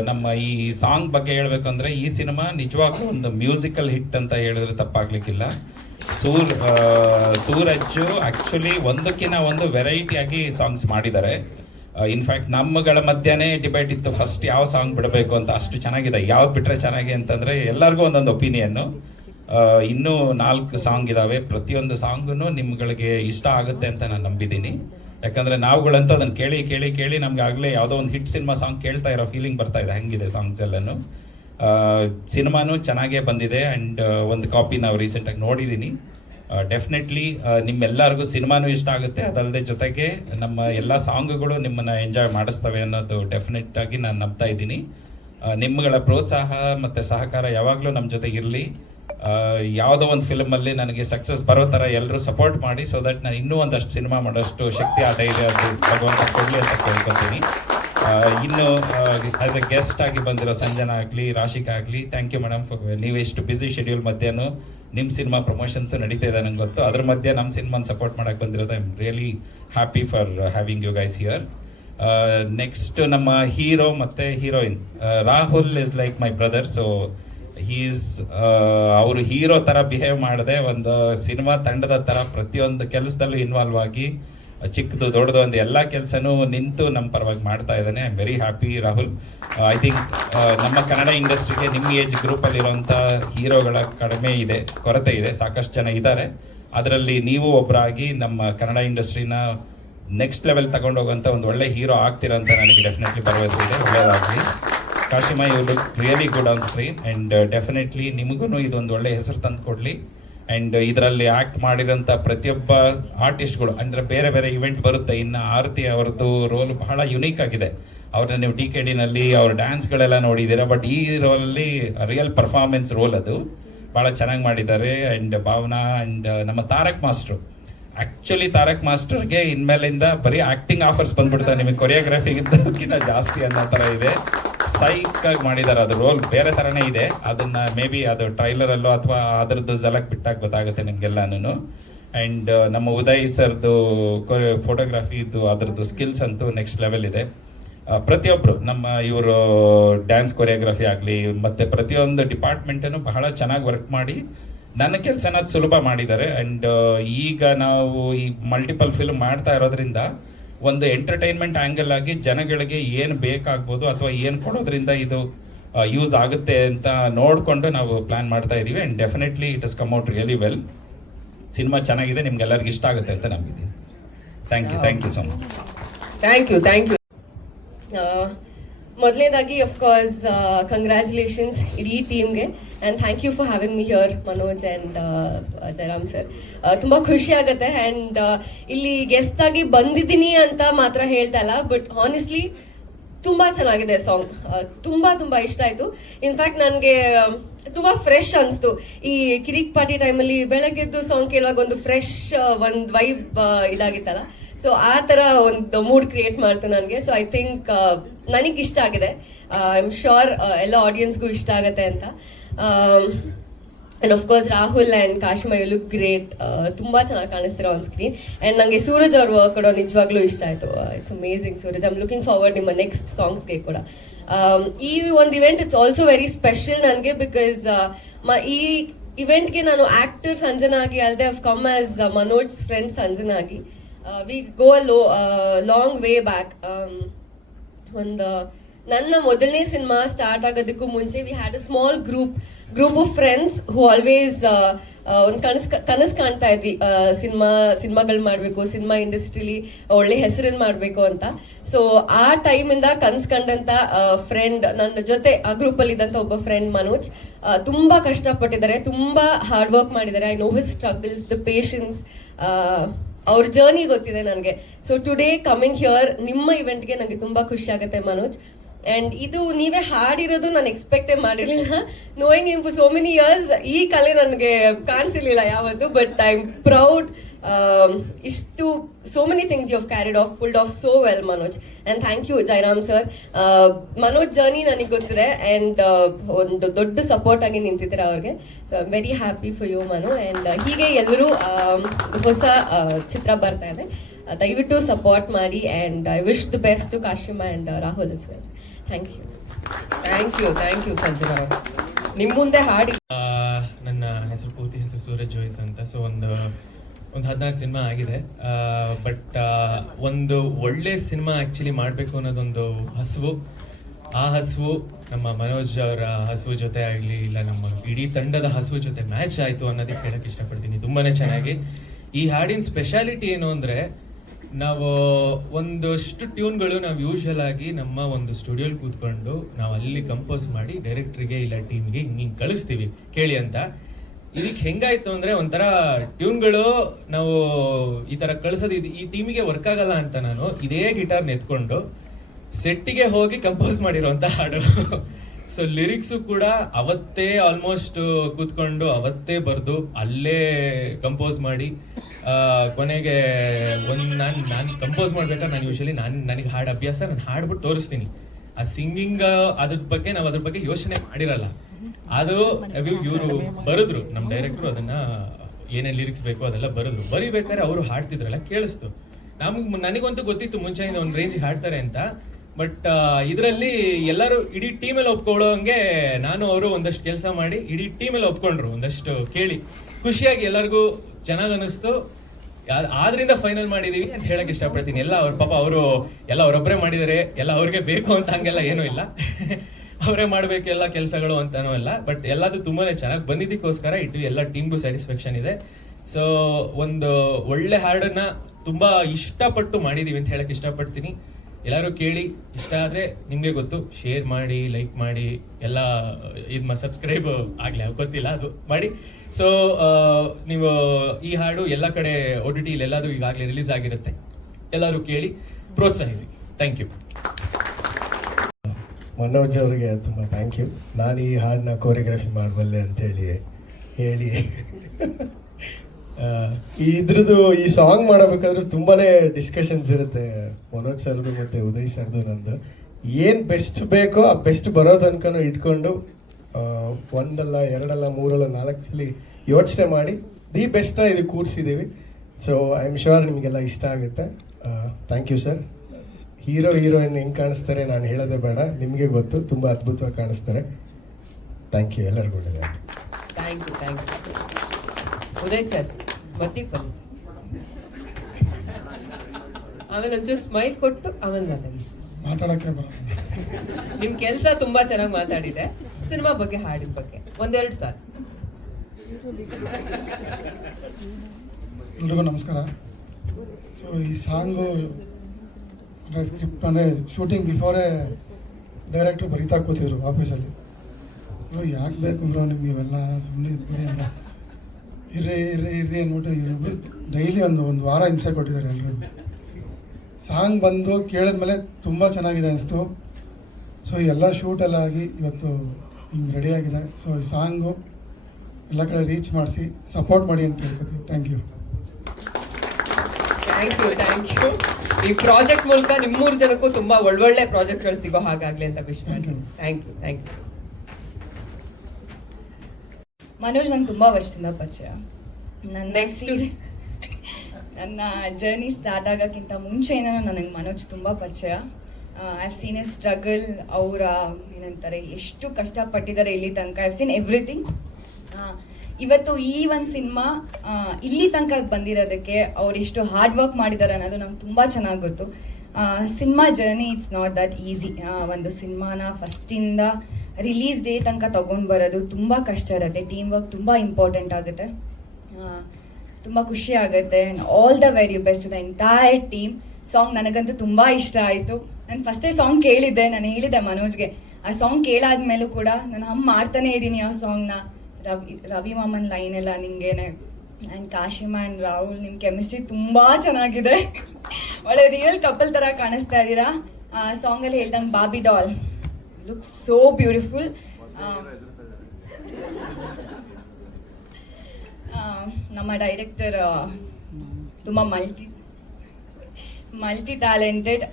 ನಮ್ಮ ಈ ಸಾಂಗ್ ಬಗ್ಗೆ ಹೇಳ್ಬೇಕಂದ್ರೆ ಈ ಸಿನಿಮಾ ನಿಜವಾಗ್ಲೂ ಒಂದು ಮ್ಯೂಸಿಕಲ್ ಹಿಟ್ ಅಂತ ಹೇಳಿದ್ರೆ ತಪ್ಪಾಗ್ಲಿಕ್ಕಿಲ್ಲ. ಸೂರಜ್ ಆಕ್ಚುಲಿ ಒಂದಕ್ಕಿಂತ ಒಂದು ವೆರೈಟಿಯಾಗಿ ಸಾಂಗ್ಸ್ ಮಾಡಿದ್ದಾರೆ. ಇನ್ಫ್ಯಾಕ್ಟ್ ನಮ್ಮಗಳ ಮಧ್ಯನೇ ಡಿಬೇಟ್ ಇತ್ತು ಫಸ್ಟ್ ಯಾವ ಸಾಂಗ್ ಬಿಡಬೇಕು ಅಂತ. ಅಷ್ಟು ಚೆನ್ನಾಗಿದೆ, ಯಾವ್ದು ಬಿಟ್ರೆ ಚೆನ್ನಾಗಿ ಅಂತಂದ್ರೆ ಎಲ್ಲರಿಗೂ ಒಂದೊಂದು ಒಪಿನಿಯನ್ನು. ಇನ್ನೂ 4 ಸಾಂಗ್ ಇದಾವೆ. ಪ್ರತಿಯೊಂದು ಸಾಂಗನ್ನು ನಿಮ್ಗಳಿಗೆ ಇಷ್ಟ ಆಗುತ್ತೆ ಅಂತ ನಾನು ನಂಬಿದ್ದೀನಿ. ಯಾಕಂದ್ರೆ ನಾವುಗಳಂತೂ ಅದನ್ನ ಕೇಳಿ ಕೇಳಿ ಕೇಳಿ ನಮ್ಗೆ ಆಗ್ಲೇ ಯಾವುದೋ ಒಂದು ಹಿಟ್ ಸಿನಿಮಾ ಸಾಂಗ್ ಕೇಳ್ತಾ ಇರೋ ಫೀಲಿಂಗ್ ಬರ್ತಾ ಇದೆ, ಹಂಗಿದೆ ಸಾಂಗ್ಸ್ ಎಲ್ಲನು. ಸಿನಿಮಾನು ಚೆನ್ನಾಗೇ ಬಂದಿದೆ. ಆ್ಯಂಡ್ ಒಂದು ಕಾಪಿ ನಾವು ರೀಸೆಂಟಾಗಿ ನೋಡಿದ್ದೀನಿ. ಡೆಫಿನೆಟ್ಲಿ ನಿಮ್ಮೆಲ್ಲರಿಗೂ ಸಿನಿಮಾನು ಇಷ್ಟ ಆಗುತ್ತೆ, ಅದಲ್ಲದೆ ಜೊತೆಗೆ ನಮ್ಮ ಎಲ್ಲ ಸಾಂಗ್ಗಳು ನಿಮ್ಮನ್ನ ಎಂಜಾಯ್ ಮಾಡಿಸ್ತವೆ ಅನ್ನೋದು ಡೆಫಿನೆಟ್ ಆಗಿ ನಾನು ನಂಬ್ತಾ ಇದ್ದೀನಿ. ನಿಮ್ಮಗಳ ಪ್ರೋತ್ಸಾಹ ಮತ್ತು ಸಹಕಾರ ಯಾವಾಗಲೂ ನಮ್ಮ ಜೊತೆ ಇರಲಿ. ಯಾವುದೋ ಒಂದು ಫಿಲ್ಮಲ್ಲಿ ನನಗೆ ಸಕ್ಸಸ್ ಬರೋ ಥರ ಎಲ್ಲರೂ ಸಪೋರ್ಟ್ ಮಾಡಿ, ಸೊ ದಟ್ ನಾನು ಇನ್ನೂ ಒಂದಷ್ಟು ಸಿನಿಮಾ ಮಾಡೋಷ್ಟು ಶಕ್ತಿ ಆ ಧೈರ್ಯ ಅದು ಭಗವಂತ ಕೊಡಲಿ ಅಂತ ಕೇಳ್ಕೊತೀನಿ. ಇನ್ನು ಆಸ್ ಎ ಗೆಸ್ಟ್ ಆಗಿ ಬಂದಿರೋ ಸಂಜನಾ ಆಗಲಿ ರಾಶಿಕಾ ಆಗಲಿ, ಥ್ಯಾಂಕ್ ಯು ಮೇಡಮ್. ನೀವು ಎಷ್ಟು ಬ್ಯುಸಿ ಶೆಡ್ಯೂಲ್ ಮಧ್ಯನೂ ನಿಮ್ಮ ಸಿನಿಮಾ ಪ್ರಮೋಷನ್ಸ್ ನಡೀತಾ ಇದೆ ನಂಗೆ ಗೊತ್ತು. ಅದ್ರ ಮಧ್ಯೆ ನಮ್ಮ ಸಿನಿಮಾನ ಸಪೋರ್ಟ್ ಮಾಡಕ್ಕೆ ಬಂದಿರೋದು I am really happy for having you guys here. Next ನಮ್ಮ ಹೀರೋ ಮತ್ತು heroine Rahul is like my brother. So ಅವರು ಹೀರೋ ಥರ ಬಿಹೇವ್ ಮಾಡದೆ ಒಂದು ಸಿನಿಮಾ ತಂಡದ ಥರ ಪ್ರತಿಯೊಂದು ಕೆಲಸದಲ್ಲೂ ಇನ್ವಾಲ್ವ್ ಆಗಿ ಚಿಕ್ಕದು ದೊಡ್ಡದು ಒಂದು ಎಲ್ಲ ಕೆಲಸನೂ ನಿಂತು ನಮ್ಮ ಪರವಾಗಿ ಮಾಡ್ತಾ ಇದ್ದಾನೆ. I am very happy Rahul. I think ನಮ್ಮ ಕನ್ನಡ ಇಂಡಸ್ಟ್ರಿಗೆ ನಿಮ್ಮ ಏಜ್ ಗ್ರೂಪಲ್ಲಿರುವಂಥ ಹೀರೋಗಳ ಕಡಿಮೆ ಇದೆ, ಕೊರತೆ ಇದೆ. ಸಾಕಷ್ಟು ಜನ ಇದ್ದಾರೆ, ಅದರಲ್ಲಿ ನೀವು ಒಬ್ಬರಾಗಿ ನಮ್ಮ ಕನ್ನಡ ಇಂಡಸ್ಟ್ರಿನ ನೆಕ್ಸ್ಟ್ ಲೆವೆಲ್ ತಗೊಂಡೋಗುವಂಥ ಒಂದು ಒಳ್ಳೆ ಹೀರೋ ಆಗ್ತೀರಂತ ನನಗೆ ಡೆಫಿನೆಟ್ಲಿ ಭರವಸೆ ಇದೆ. ಒಳ್ಳೆಯದಾಗಲಿ. Kashima, you look really good on screen and definitely ನಿಮಗೂ ಇದೊಂದು ಒಳ್ಳೆ ಹೆಸರು ತಂದು ಕೊಡಲಿ. ಆ್ಯಂಡ್ ಇದರಲ್ಲಿ ಆ್ಯಕ್ಟ್ ಮಾಡಿರೋಂಥ ಪ್ರತಿಯೊಬ್ಬ ಆರ್ಟಿಸ್ಟ್ಗಳು ಅಂದರೆ ಬೇರೆ ಬೇರೆ ಇವೆಂಟ್ ಬರುತ್ತೆ. ಇನ್ನು ಆರತಿ ಅವ್ರದ್ದು ರೋಲ್ ಬಹಳ ಯುನೀಕ್ ಆಗಿದೆ. ಅವ್ರನ್ನ ನೀವು TKDನಲ್ಲಿ ಅವ್ರ ಡ್ಯಾನ್ಸ್ಗಳೆಲ್ಲ ನೋಡಿದ್ದೀರಾ, ಬಟ್ ಈ ರೋಲಲ್ಲಿ ರಿಯಲ್ ಪರ್ಫಾರ್ಮೆನ್ಸ್ ರೋಲ್ ಅದು ಭಾಳ ಚೆನ್ನಾಗಿ ಮಾಡಿದ್ದಾರೆ. ಆ್ಯಂಡ್ ಭಾವನಾ ಆ್ಯಂಡ್ ನಮ್ಮ ತಾರಕ್ ಮಾಸ್ಟ್ರು, ಆ್ಯಕ್ಚುಲಿ ತಾರಕ್ ಮಾಸ್ಟರ್ಗೆ ಇನ್ಮೇಲಿಂದ ಬರೀ ಆ್ಯಕ್ಟಿಂಗ್ ಆಫರ್ಸ್ ಬಂದ್ಬಿಡ್ತಾರೆ, ನಿಮಗೆ ಕೊರಿಯೋಗ್ರಫಿಗಿಂತ ಜಾಸ್ತಿ ಅನ್ನೋ ಥರ ಇದೆ. ಸೈಕ್ ಆಗಿ ಮಾಡಿದ್ದಾರೆ, ಅದು ರೋಲ್ ಬೇರೆ ಥರನೇ ಇದೆ. ಅದನ್ನ ಮೇ ಬಿ ಅದು ಟ್ರೈಲರಲ್ಲೋ ಅಥವಾ ಅದರದ್ದು ಜಲಕ್ ಬಿಟ್ಟಾಗ ಗೊತ್ತಾಗುತ್ತೆ ನಿಮ್ಗೆಲ್ಲಾನು. ಆ್ಯಂಡ್ ನಮ್ಮ ಉದಯ್ ಸರ್ದು ಫೋಟೋಗ್ರಫಿದು ಅದರದ್ದು ಸ್ಕಿಲ್ಸ್ ಅಂತೂ ನೆಕ್ಸ್ಟ್ ಲೆವೆಲ್ ಇದೆ. ಪ್ರತಿಯೊಬ್ಬರು ನಮ್ಮ ಇವರು ಡ್ಯಾನ್ಸ್ ಕೊರಿಯೋಗ್ರಫಿ ಆಗಲಿ ಮತ್ತು ಪ್ರತಿಯೊಂದು ಡಿಪಾರ್ಟ್ಮೆಂಟನ್ನು ಬಹಳ ಚೆನ್ನಾಗಿ ವರ್ಕ್ ಮಾಡಿ ನನ್ನ ಕೆಲಸನ ಸುಲಭ ಮಾಡಿದ್ದಾರೆ. ಆ್ಯಂಡ್ ಈಗ ನಾವು ಈ ಮಲ್ಟಿಪಲ್ ಫಿಲ್ಮ್ ಮಾಡ್ತಾ ಇರೋದ್ರಿಂದ ಒಂದು ಎಂಟರ್ಟೈನ್ಮೆಂಟ್ ಆ್ಯಂಗಲ್ ಆಗಿ ಜನಗಳಿಗೆ ಏನು ಬೇಕಾಗ್ಬೋದು ಅಥವಾ ಏನು ಕೊಡೋದ್ರಿಂದ ಇದು ಯೂಸ್ ಆಗುತ್ತೆ ಅಂತ ನೋಡಿಕೊಂಡು ನಾವು ಪ್ಲಾನ್ ಮಾಡ್ತಾ ಇದ್ದೀವಿ. And definitely it is come out really well. Cinema ಚೆನ್ನಾಗಿದೆ, ನಿಮ್ಗೆಲ್ಲರಿಗೂ ಇಷ್ಟ ಆಗುತ್ತೆ ಅಂತ ನಂಬಿದ್ದೀನಿ. Thank you so much. Thank you. ಮೊದಲನೇದಾಗಿ ಅಫ್ಕೋರ್ಸ್ ಕಂಗ್ರ್ಯಾಚುಲೇಷನ್ಸ್ ಇಡೀ ಟೀಮ್ಗೆ and thank you for having me here Manoj and Jayaram sir. ತುಂಬ ಖುಷಿ ಆಗುತ್ತೆ. ಆ್ಯಂಡ್ ಇಲ್ಲಿ ಗೆಸ್ಟ್ ಆಗಿ ಬಂದಿದ್ದೀನಿ ಅಂತ ಮಾತ್ರ ಹೇಳ್ತಾ ಇಲ್ಲ, ಬಟ್ ಹಾನೆಸ್ಟ್ಲಿ ತುಂಬ ಚೆನ್ನಾಗಿದೆ ಸಾಂಗ್. ತುಂಬ ಇಷ್ಟ ಆಯಿತು. ಇನ್ಫ್ಯಾಕ್ಟ್ ನನಗೆ ತುಂಬ ಫ್ರೆಶ್ ಅನಿಸ್ತು. ಈ ಕಿರಿಕ್ ಪಾರ್ಟಿ ಟೈಮಲ್ಲಿ ಬೆಳಗ್ಗೆದ್ದು ಸಾಂಗ್ ಕೇಳುವಾಗ ಒಂದು ಫ್ರೆಶ್ ಒಂದು ವೈಬ್ ಇದಾಗಿತ್ತಲ್ಲ, ಸೊ ಆ ಥರ ಒಂದು ಮೂಡ್ ಕ್ರಿಯೇಟ್ ಮಾಡ್ತು ನನಗೆ. ಸೊ ಐ ಥಿಂಕ್ ನನಗೆ ಇಷ್ಟ ಆಗಿದೆ. ಐ ಆಮ್ ಶ್ಯೂರ್ ಎಲ್ಲ ಆಡಿಯನ್ಸ್ಗೂ ಇಷ್ಟ ಆಗುತ್ತೆ ಅಂತ. And of course Rahul and Kashma you look great, ತುಂಬಾ ಚೆನ್ನಾಗಿ ಕಾಣಿಸ್ತಿರೋ ಆನ್ ಸ್ಕ್ರೀನ್. ಅಂಡ್ ನಂಗೆ ಸೂರಜ್ ಅವ್ರ ವರ್ಕ್ ಕೂಡ ನಿಜವಾಗ್ಲೂ ಇಷ್ಟ ಆಯ್ತು. It's amazing Suraj. I am looking forward ನಿಮ್ಮ ನೆಕ್ಸ್ಟ್ ಸಾಂಗ್ಸ್ಗೆ ಕೂಡ. ಈ ಒಂದು event it's also very special ನನಗೆ, ಬಿಕಾಸ್ ಈ ಇವೆಂಟ್ಗೆ ನಾನು ಆಕ್ಟರ್ ಸಂಜನಾ ಆಗಿ ಅಲ್ಲದೆ have come as Manoj friend Sanjana ಆಗಿ. We go long way back. ಒಂದು ನನ್ನ ಮೊದಲನೇ ಸಿನಿಮಾ ಸ್ಟಾರ್ಟ್ ಆಗೋದಕ್ಕೂ ಮುಂಚೆ we had a small group of friends who always ಒಂದು ಕನಸು ಕಾಣ್ತಾ ಇದ್ವಿ, ಸಿನಿಮಾಗಳು ಮಾಡಬೇಕು, ಸಿನಿಮಾ ಇಂಡಸ್ಟ್ರಿಲಿ ಒಳ್ಳೆ ಹೆಸರನ್ನು ಮಾಡಬೇಕು ಅಂತ. ಸೊ ಆ ಟೈಮಿಂದ ಕನಸು ಕಂಡಂತ ಫ್ರೆಂಡ್ ನನ್ನ ಜೊತೆ ಆ ಗ್ರೂಪಲ್ಲಿ ಇದ್ದಂಥ ಒಬ್ಬ ಫ್ರೆಂಡ್ ಮನೋಜ್ ತುಂಬಾ ಕಷ್ಟಪಟ್ಟಿದ್ದಾರೆ, ತುಂಬಾ ಹಾರ್ಡ್ ವರ್ಕ್ ಮಾಡಿದ್ದಾರೆ. I know his struggles, the patience, ಅವ್ರ ಜರ್ನಿ ಗೊತ್ತಿದೆ ನನಗೆ. ಸೊ ಟುಡೇ ಕಮಿಂಗ್ ಹಿಯರ್ ನಿಮ್ಮ ಇವೆಂಟ್ಗೆ ನನಗೆ ತುಂಬಾ ಖುಷಿ ಆಗುತ್ತೆ ಮನೋಜ್. ಅಂಡ್ ಇದು ನೀವೇ ಹಾಡಿರೋದು ನಾನು ಎಕ್ಸ್ಪೆಕ್ಟೇ ಮಾಡಿರಲಿಲ್ಲ. Knowing him for so many years ಈ ಕಲೆ ನನಗೆ ಕಾಣಿಸಿರ್ಲಿಲ್ಲ ಯಾವತ್ತು. But I am proud. ಇಷ್ಟು so many things you have carried off, pulled off so well Manoj. And thank you Jayaram sir. Manoj journey ನನಗೆ ಗೊತ್ತಿದೆ ಅಂಡ್ ಒಂದು ದೊಡ್ಡ ಸಪೋರ್ಟ್ ಆಗಿ ನಿಂತಿದ್ದೀರಾ ಅವ್ರಿಗೆ. So I am very happy for you Manu. And ಹೀಗೆ ಎಲ್ಲರೂ ಹೊಸ ಚಿತ್ರ ಬರ್ತಾ ಇದೆ, ದಯವಿಟ್ಟು ಸಪೋರ್ಟ್ ಮಾಡಿ. And I wish the best to Kashima and Rahul is well. Thank you. Thank you Sanjana ಅವರು. ನಿಮ್ಮ ಮುಂದೆ ಹಾಡಿ. ನನ್ನ ಪೂರ್ತಿ ಹೆಸರು ಸೂರಜ್ ಜೋಯಿಸ್ ಅಂತ. ಸೊ ಒಂದು 16 ಸಿನಿಮಾ ಆಗಿದೆ. ಬಟ್ ಒಂದು ಒಳ್ಳೆ ಸಿನಿಮಾ ಆ್ಯಕ್ಚುಲಿ ಮಾಡಬೇಕು ಅನ್ನೋದೊಂದು ಹಸಿವು. ಆ ಹಸಿವು ನಮ್ಮ ಮನೋಜ್ ಅವರ ಹಸಿವು ಜೊತೆ ಆಗಲಿ, ಇಲ್ಲ ನಮ್ಮ ಇಡೀ ತಂಡದ ಹಸಿವು ಜೊತೆ ಮ್ಯಾಚ್ ಆಯಿತು ಅನ್ನೋದಕ್ಕೆ ಹೇಳಕ್ಕೆ ಇಷ್ಟಪಡ್ತೀನಿ. ತುಂಬಾ ಚೆನ್ನಾಗಿ ಈ ಹಾಡಿನ ಸ್ಪೆಷಾಲಿಟಿ ಏನು ಅಂದರೆ, ನಾವು ಒಂದಷ್ಟು ಟ್ಯೂನ್ಗಳು ನಾವು ಯೂಶಲ್ ಆಗಿ ನಮ್ಮ ಒಂದು ಸ್ಟುಡಿಯೋಲಿ ಕೂತ್ಕೊಂಡು ನಾವು ಅಲ್ಲಿ ಕಂಪೋಸ್ ಮಾಡಿ ಡೈರೆಕ್ಟ್ರಿಗೆ ಇಲ್ಲ ಟೀಮ್ಗೆ ಹಿಂಗೆ ಕಳಿಸ್ತೀವಿ ಕೇಳಿ ಅಂತ. ಇದಕ್ಕೆ ಹೆಂಗಾಯ್ತು ಅಂದ್ರೆ, ಒಂಥರ ಟ್ಯೂನ್ಗಳು ನಾವು ಈ ತರ ಕಳ್ಸೋದು ಈ ಟೀಮಿಗೆ ವರ್ಕ್ ಆಗಲ್ಲ ಅಂತ ನಾನು ಇದೇ ಗಿಟಾರ್ ನೆತ್ಕೊಂಡು ಸೆಟ್ಟಿಗೆ ಹೋಗಿ ಕಂಪೋಸ್ ಮಾಡಿರೋಂಥ ಹಾಡು. ಸೊ ಲಿರಿಕ್ಸು ಕೂಡ ಅವತ್ತೇ ಆಲ್ಮೋಸ್ಟ್ ಕೂತ್ಕೊಂಡು ಅವತ್ತೇ ಬರೆದು ಅಲ್ಲೇ ಕಂಪೋಸ್ ಮಾಡಿ ಕೊನೆಗೆ ನಾನು ಕಂಪೋಸ್ ಮಾಡ್ಬೇಕಾದ್ರೆ ನಾನು ಯೂಶಲಿ ನನಗೆ ಹಾಡು ಅಭ್ಯಾಸ, ನಾನು ಹಾಡ್ಬಿಟ್ಟು ತೋರಿಸ್ತೀನಿ. ಆ ಸಿಂಗಿಂಗ್ ಅದ್ರ ಬಗ್ಗೆ ಯೋಚನೆ ಮಾಡಿರಲ್ಲ. ಅದು ಇವರು ಬರೆದ್ರು, ನಮ್ಮ ಡೈರೆಕ್ಟ್ರು ಅದನ್ನ ಏನೇನು ಲಿರಿಕ್ಸ್ ಬೇಕೋ ಅದೆಲ್ಲ ಬರೆದ್ರು. ಬರಿಬೇಕಾದ್ರೆ ಅವರು ಹಾಡ್ತಿದ್ರಲ್ಲ ಕೇಳಿಸ್ತು. ನನಗಂತೂ ಗೊತ್ತಿತ್ತು ಮುಂಚೆಯಿಂದ ಒಂದು ರೇಂಜ್ ಹಾಡ್ತಾರೆ ಅಂತ. ಬಟ್ ಇದರಲ್ಲಿ ಎಲ್ಲರೂ ಇಡೀ ಟೀಮಲ್ಲಿ ಒಪ್ಕೊಳ್ಳೋಂಗೆ ನಾನು ಅವರು ಒಂದಷ್ಟು ಕೆಲಸ ಮಾಡಿ ಇಡೀ ಟೀಮಲ್ಲಿ ಒಪ್ಕೊಂಡ್ರು. ಒಂದಷ್ಟು ಕೇಳಿ ಖುಷಿಯಾಗಿ ಎಲ್ಲರಿಗೂ ಚೆನ್ನಾಗಿ ಅನಿಸ್ತು. ಆದ್ರಿಂದ ಫೈನಲ್ ಮಾಡಿದೀವಿ ಅಂತ ಹೇಳಕ್ ಇಷ್ಟಪಡ್ತೀನಿ. ಎಲ್ಲ ಅವ್ರ ಪಾಪ ಅವರು ಎಲ್ಲ ಅವರೊಬ್ಬರೇ ಮಾಡಿದ್ದಾರೆ, ಎಲ್ಲ ಅವ್ರಿಗೆ ಬೇಕು ಅಂತ ಹಂಗೆಲ್ಲ ಏನೂ ಇಲ್ಲ. ಅವರೇ ಮಾಡ್ಬೇಕು ಎಲ್ಲ ಕೆಲಸಗಳು ಅಂತಾನೂ ಇಲ್ಲ. ಬಟ್ ಎಲ್ಲದು ತುಂಬಾನೇ ಚೆನ್ನಾಗಿ ಬಂದಿದ್ದಕ್ಕೋಸ್ಕರ ಇಟ್ಟು ಎಲ್ಲ ಟೀಮ್ಗೂ ಸ್ಯಾಟಿಸ್ಫ್ಯಾಕ್ಷನ್ ಇದೆ. ಸೊ ಒಂದು ಒಳ್ಳೆ ಹಾಡನ್ನ ತುಂಬಾ ಇಷ್ಟಪಟ್ಟು ಮಾಡಿದೀವಿ ಅಂತ ಹೇಳಕ್ ಇಷ್ಟಪಡ್ತೀನಿ. ಎಲ್ಲರೂ ಕೇಳಿ, ಇಷ್ಟ ಆದ್ರೆ ನಿಮ್ಗೆ ಗೊತ್ತು, ಶೇರ್ ಮಾಡಿ, ಲೈಕ್ ಮಾಡಿ, ಎಲ್ಲ ಇದು ಸಬ್ಸ್ಕ್ರೈಬ್ ಆಗ್ಲಿ ಗೊತ್ತಿಲ್ಲ ಅದು ಮಾಡಿ. ಸೊ ನೀವು ಈ ಹಾಡು ಎಲ್ಲ ಕಡೆ OTT ಎಲ್ಲಾದ್ರೂ ಈಗಾಗಲೇ ರಿಲೀಸ್ ಆಗಿರುತ್ತೆ. ಎಲ್ಲರೂ ಕೇಳಿ ಪ್ರೋತ್ಸಾಹಿಸಿ. Thank you. ಮನೋಜ್ ಅವರಿಗೆ ತುಂಬ ಥ್ಯಾಂಕ್ ಯು. ನಾನು ಈ ಹಾಡನ್ನ ಕೋರಿಯೋಗ್ರಫಿ ಮಾಡಬಲ್ಲೆ ಅಂತೇಳಿ ಹೇಳಿ ಇದ್ರದ್ದು ಈ ಸಾಂಗ್ ಮಾಡಬೇಕಾದ್ರೂ ತುಂಬಾ ಡಿಸ್ಕಷನ್ಸ್ ಇರುತ್ತೆ ಮನೋಜ್ ಸರ್ದು ಮತ್ತು ಉದಯ್ ಸರ್ದು. ನಂದು ಏನು ಬೆಸ್ಟ್ ಬೇಕೋ ಆ ಬೆಸ್ಟ್ ಬರೋ ತನಕನೂ ಇಟ್ಕೊಂಡು ಒಂದಲ್ಲ ಎರಡಲ್ಲ ಮೂರಲ್ಲ 4 ಸಲ ಯೋಚನೆ ಮಾಡಿ ದಿ ಬೆಸ್ಟ್ನ ಇದು ಕೂರಿಸಿದ್ದೀವಿ. ಸೊ ಐ ಆಮ್ ಶ್ಯೂರ್ ನಿಮಗೆಲ್ಲ ಇಷ್ಟ ಆಗುತ್ತೆ. Thank you sir. ಹೀರೋಯಿನ್ ಹೆಂಗೆ ಕಾಣಿಸ್ತಾರೆ ನಾನು ಹೇಳೋದೇ ಬೇಡ, ನಿಮಗೆ ಗೊತ್ತು, ತುಂಬ ಅದ್ಭುತವಾಗಿ ಕಾಣಿಸ್ತಾರೆ. Thank you. ಎಲ್ಲರಿಗೂ ಒಳ್ಳೆಯದು. Thank you. ಉದಯ್ ಸರ್ ಮತ್ತಿಗೆ ಬನ್ನಿ. ಆಮೇಲೆ ಒಂಚೂರು ಸ್ಮೈಲ್ ಕೊಟ್ಟು ಆಮೇಲೆ ಮಾತಾಡೋಕ್ಕೆ ನಿಮ್ಮ ಕೆಲಸ ತುಂಬಾ ಚೆನ್ನಾಗಿ ಮಾತಾಡಿದೆ. ಸಿನಿಮಾ ಬಗ್ಗೆ, ಹಾಡಿನ ಬಗ್ಗೆ 1-2 ಸಾಲ. ಎಲ್ರಿಗೂ ನಮಸ್ಕಾರ. ಸೊ ಈ ಸಾಂಗು ಸ್ಕ್ರಿಪ್ಟ್ ಅಂದರೆ ಶೂಟಿಂಗ್ ಬಿಫೋರೇ ಡೈರೆಕ್ಟ್ರು ಬರೀತಾ ಕೂತಿದ್ರು ಆಫೀಸಲ್ಲಿ. ಬ್ರೋ ಯಾಕೆ ಬೇಕು ಬ್ರೋ ನಿಮ್ಗೆ ಇವೆಲ್ಲ, ಸುಮ್ಮನೆ ಇರ್ರಿ ಅಂದ್ಬಿಟ್ಟು ಇವರು ಡೈಲಿ ಒಂದು ವಾರ ಹಿಂಸೆ ಕೊಟ್ಟಿದ್ದಾರೆ ಎಲ್ಲರಿಗೂ. ಸಾಂಗ್ ಬಂದು ಕೇಳಿದ್ಮೇಲೆ ತುಂಬ ಚೆನ್ನಾಗಿದೆ ಅನಿಸ್ತು. ಸೊ ಎಲ್ಲ ಶೂಟೆಲ್ಲ ಆಗಿ ಇವತ್ತು ಹಿಂಗೆ ರೆಡಿಯಾಗಿದೆ. ಸೊ ಈ ಸಾಂಗು ಎಲ್ಲ ಕಡೆ ರೀಚ್ ಮಾಡಿಸಿ ಸಪೋರ್ಟ್ ಮಾಡಿ ಅಂತ ಕೇಳ್ಕೊತೀವಿ. Thank you. ಈ ಪ್ರಾಜೆಕ್ಟ್ ಮೂಲಕ ನಿಮ್ಮೂರು ಜನಕ್ಕೂ ತುಂಬಾ ಒಳ್ಳೊಳ್ಳೆ ಪ್ರಾಜೆಕ್ಟ್ಗಳು ಸಿಗೋ ಹಾಗಾಗ್ಲಿ ಅಂತ ವಿಶ್ ಮಾಡ್ತೀನಿ. Thank you. ಮನೋಜ್ ನಂಗೆ ತುಂಬ ವರ್ಷದಿಂದ ಪರಿಚಯ. ನನ್ನ Next. ನನ್ನ ಜರ್ನಿ ಸ್ಟಾರ್ಟ್ ಆಗೋಕ್ಕಿಂತ ಮುಂಚೆನೇ ನನಗೆ ಮನೋಜ್ ತುಂಬ ಪರಿಚಯ. I have seen A struggle. ಅವರ ಏನಂತಾರೆ ಎಷ್ಟು ಕಷ್ಟಪಟ್ಟಿದ್ದಾರೆ ಇಲ್ಲಿ ತನಕ. I have seen everything. ಇವತ್ತು ಈ ಒಂದು ಸಿನಿಮಾ ಇಲ್ಲಿ ತನಕ ಬಂದಿರೋದಕ್ಕೆ ಅವ್ರು ಎಷ್ಟು ಹಾರ್ಡ್ ವರ್ಕ್ ಮಾಡಿದ್ದಾರೆ ಅನ್ನೋದು ನಂಗೆ ತುಂಬ ಚೆನ್ನಾಗಿ ಗೊತ್ತು. Cinema journey it's not that easy. ಒಂದು ಸಿನಿಮಾನ ಫಸ್ಟಿಂದ ರಿಲೀಸ್ ಡೇ ತನಕ ತೊಗೊಂಡು ಬರೋದು ತುಂಬ ಕಷ್ಟ ಇರುತ್ತೆ. ಟೀಮ್ ವರ್ಕ್ ತುಂಬ ಇಂಪಾರ್ಟೆಂಟ್ ಆಗುತ್ತೆ. ತುಂಬ ಖುಷಿ ಆಗುತ್ತೆ. And all the very best to the entire team. Song ನನಗಂತೂ ತುಂಬ ಇಷ್ಟ ಆಯಿತು. ನಾನು ಫಸ್ಟೇ ಸಾಂಗ್ ಕೇಳಿದ್ದೆ, ನಾನು ಹೇಳಿದ್ದೆ ಮನೋಜ್ಗೆ. ಆ ಸಾಂಗ್ ಕೇಳಾದ್ಮೇಲೂ ಕೂಡ ನಾನು ಮಾಡ್ತಾನೆ ಇದ್ದೀನಿ ಆ ಸಾಂಗ್ನ. ರವಿ ಮಾಮನ್ ಲೈನ್ ಎಲ್ಲ ನಿಂಗೇನೆ. ಆ್ಯಂಡ್ ಕಾಶಿಮಾ ಆ್ಯಂಡ್ ರಾಹುಲ್, ನಿಮ್ಮ ಕೆಮಿಸ್ಟ್ರಿ ತುಂಬ ಚೆನ್ನಾಗಿದೆ. ಒಳ್ಳೆ ರಿಯಲ್ ಕಪಲ್ ಥರ ಕಾಣಿಸ್ತಾ ಇದ್ದೀರಾ. ಸಾಂಗಲ್ಲಿ ಹೇಳ್ದಂಗೆ ಬಾಬಿ ಡಾಲ್ ಲುಕ್ ಸೋ ಬ್ಯೂಟಿಫುಲ್. ನಮ್ಮ ಡೈರೆಕ್ಟರ್ ತುಂಬ ಮಲ್ಟಿ ಟ್ಯಾಲೆಂಟೆಡ್.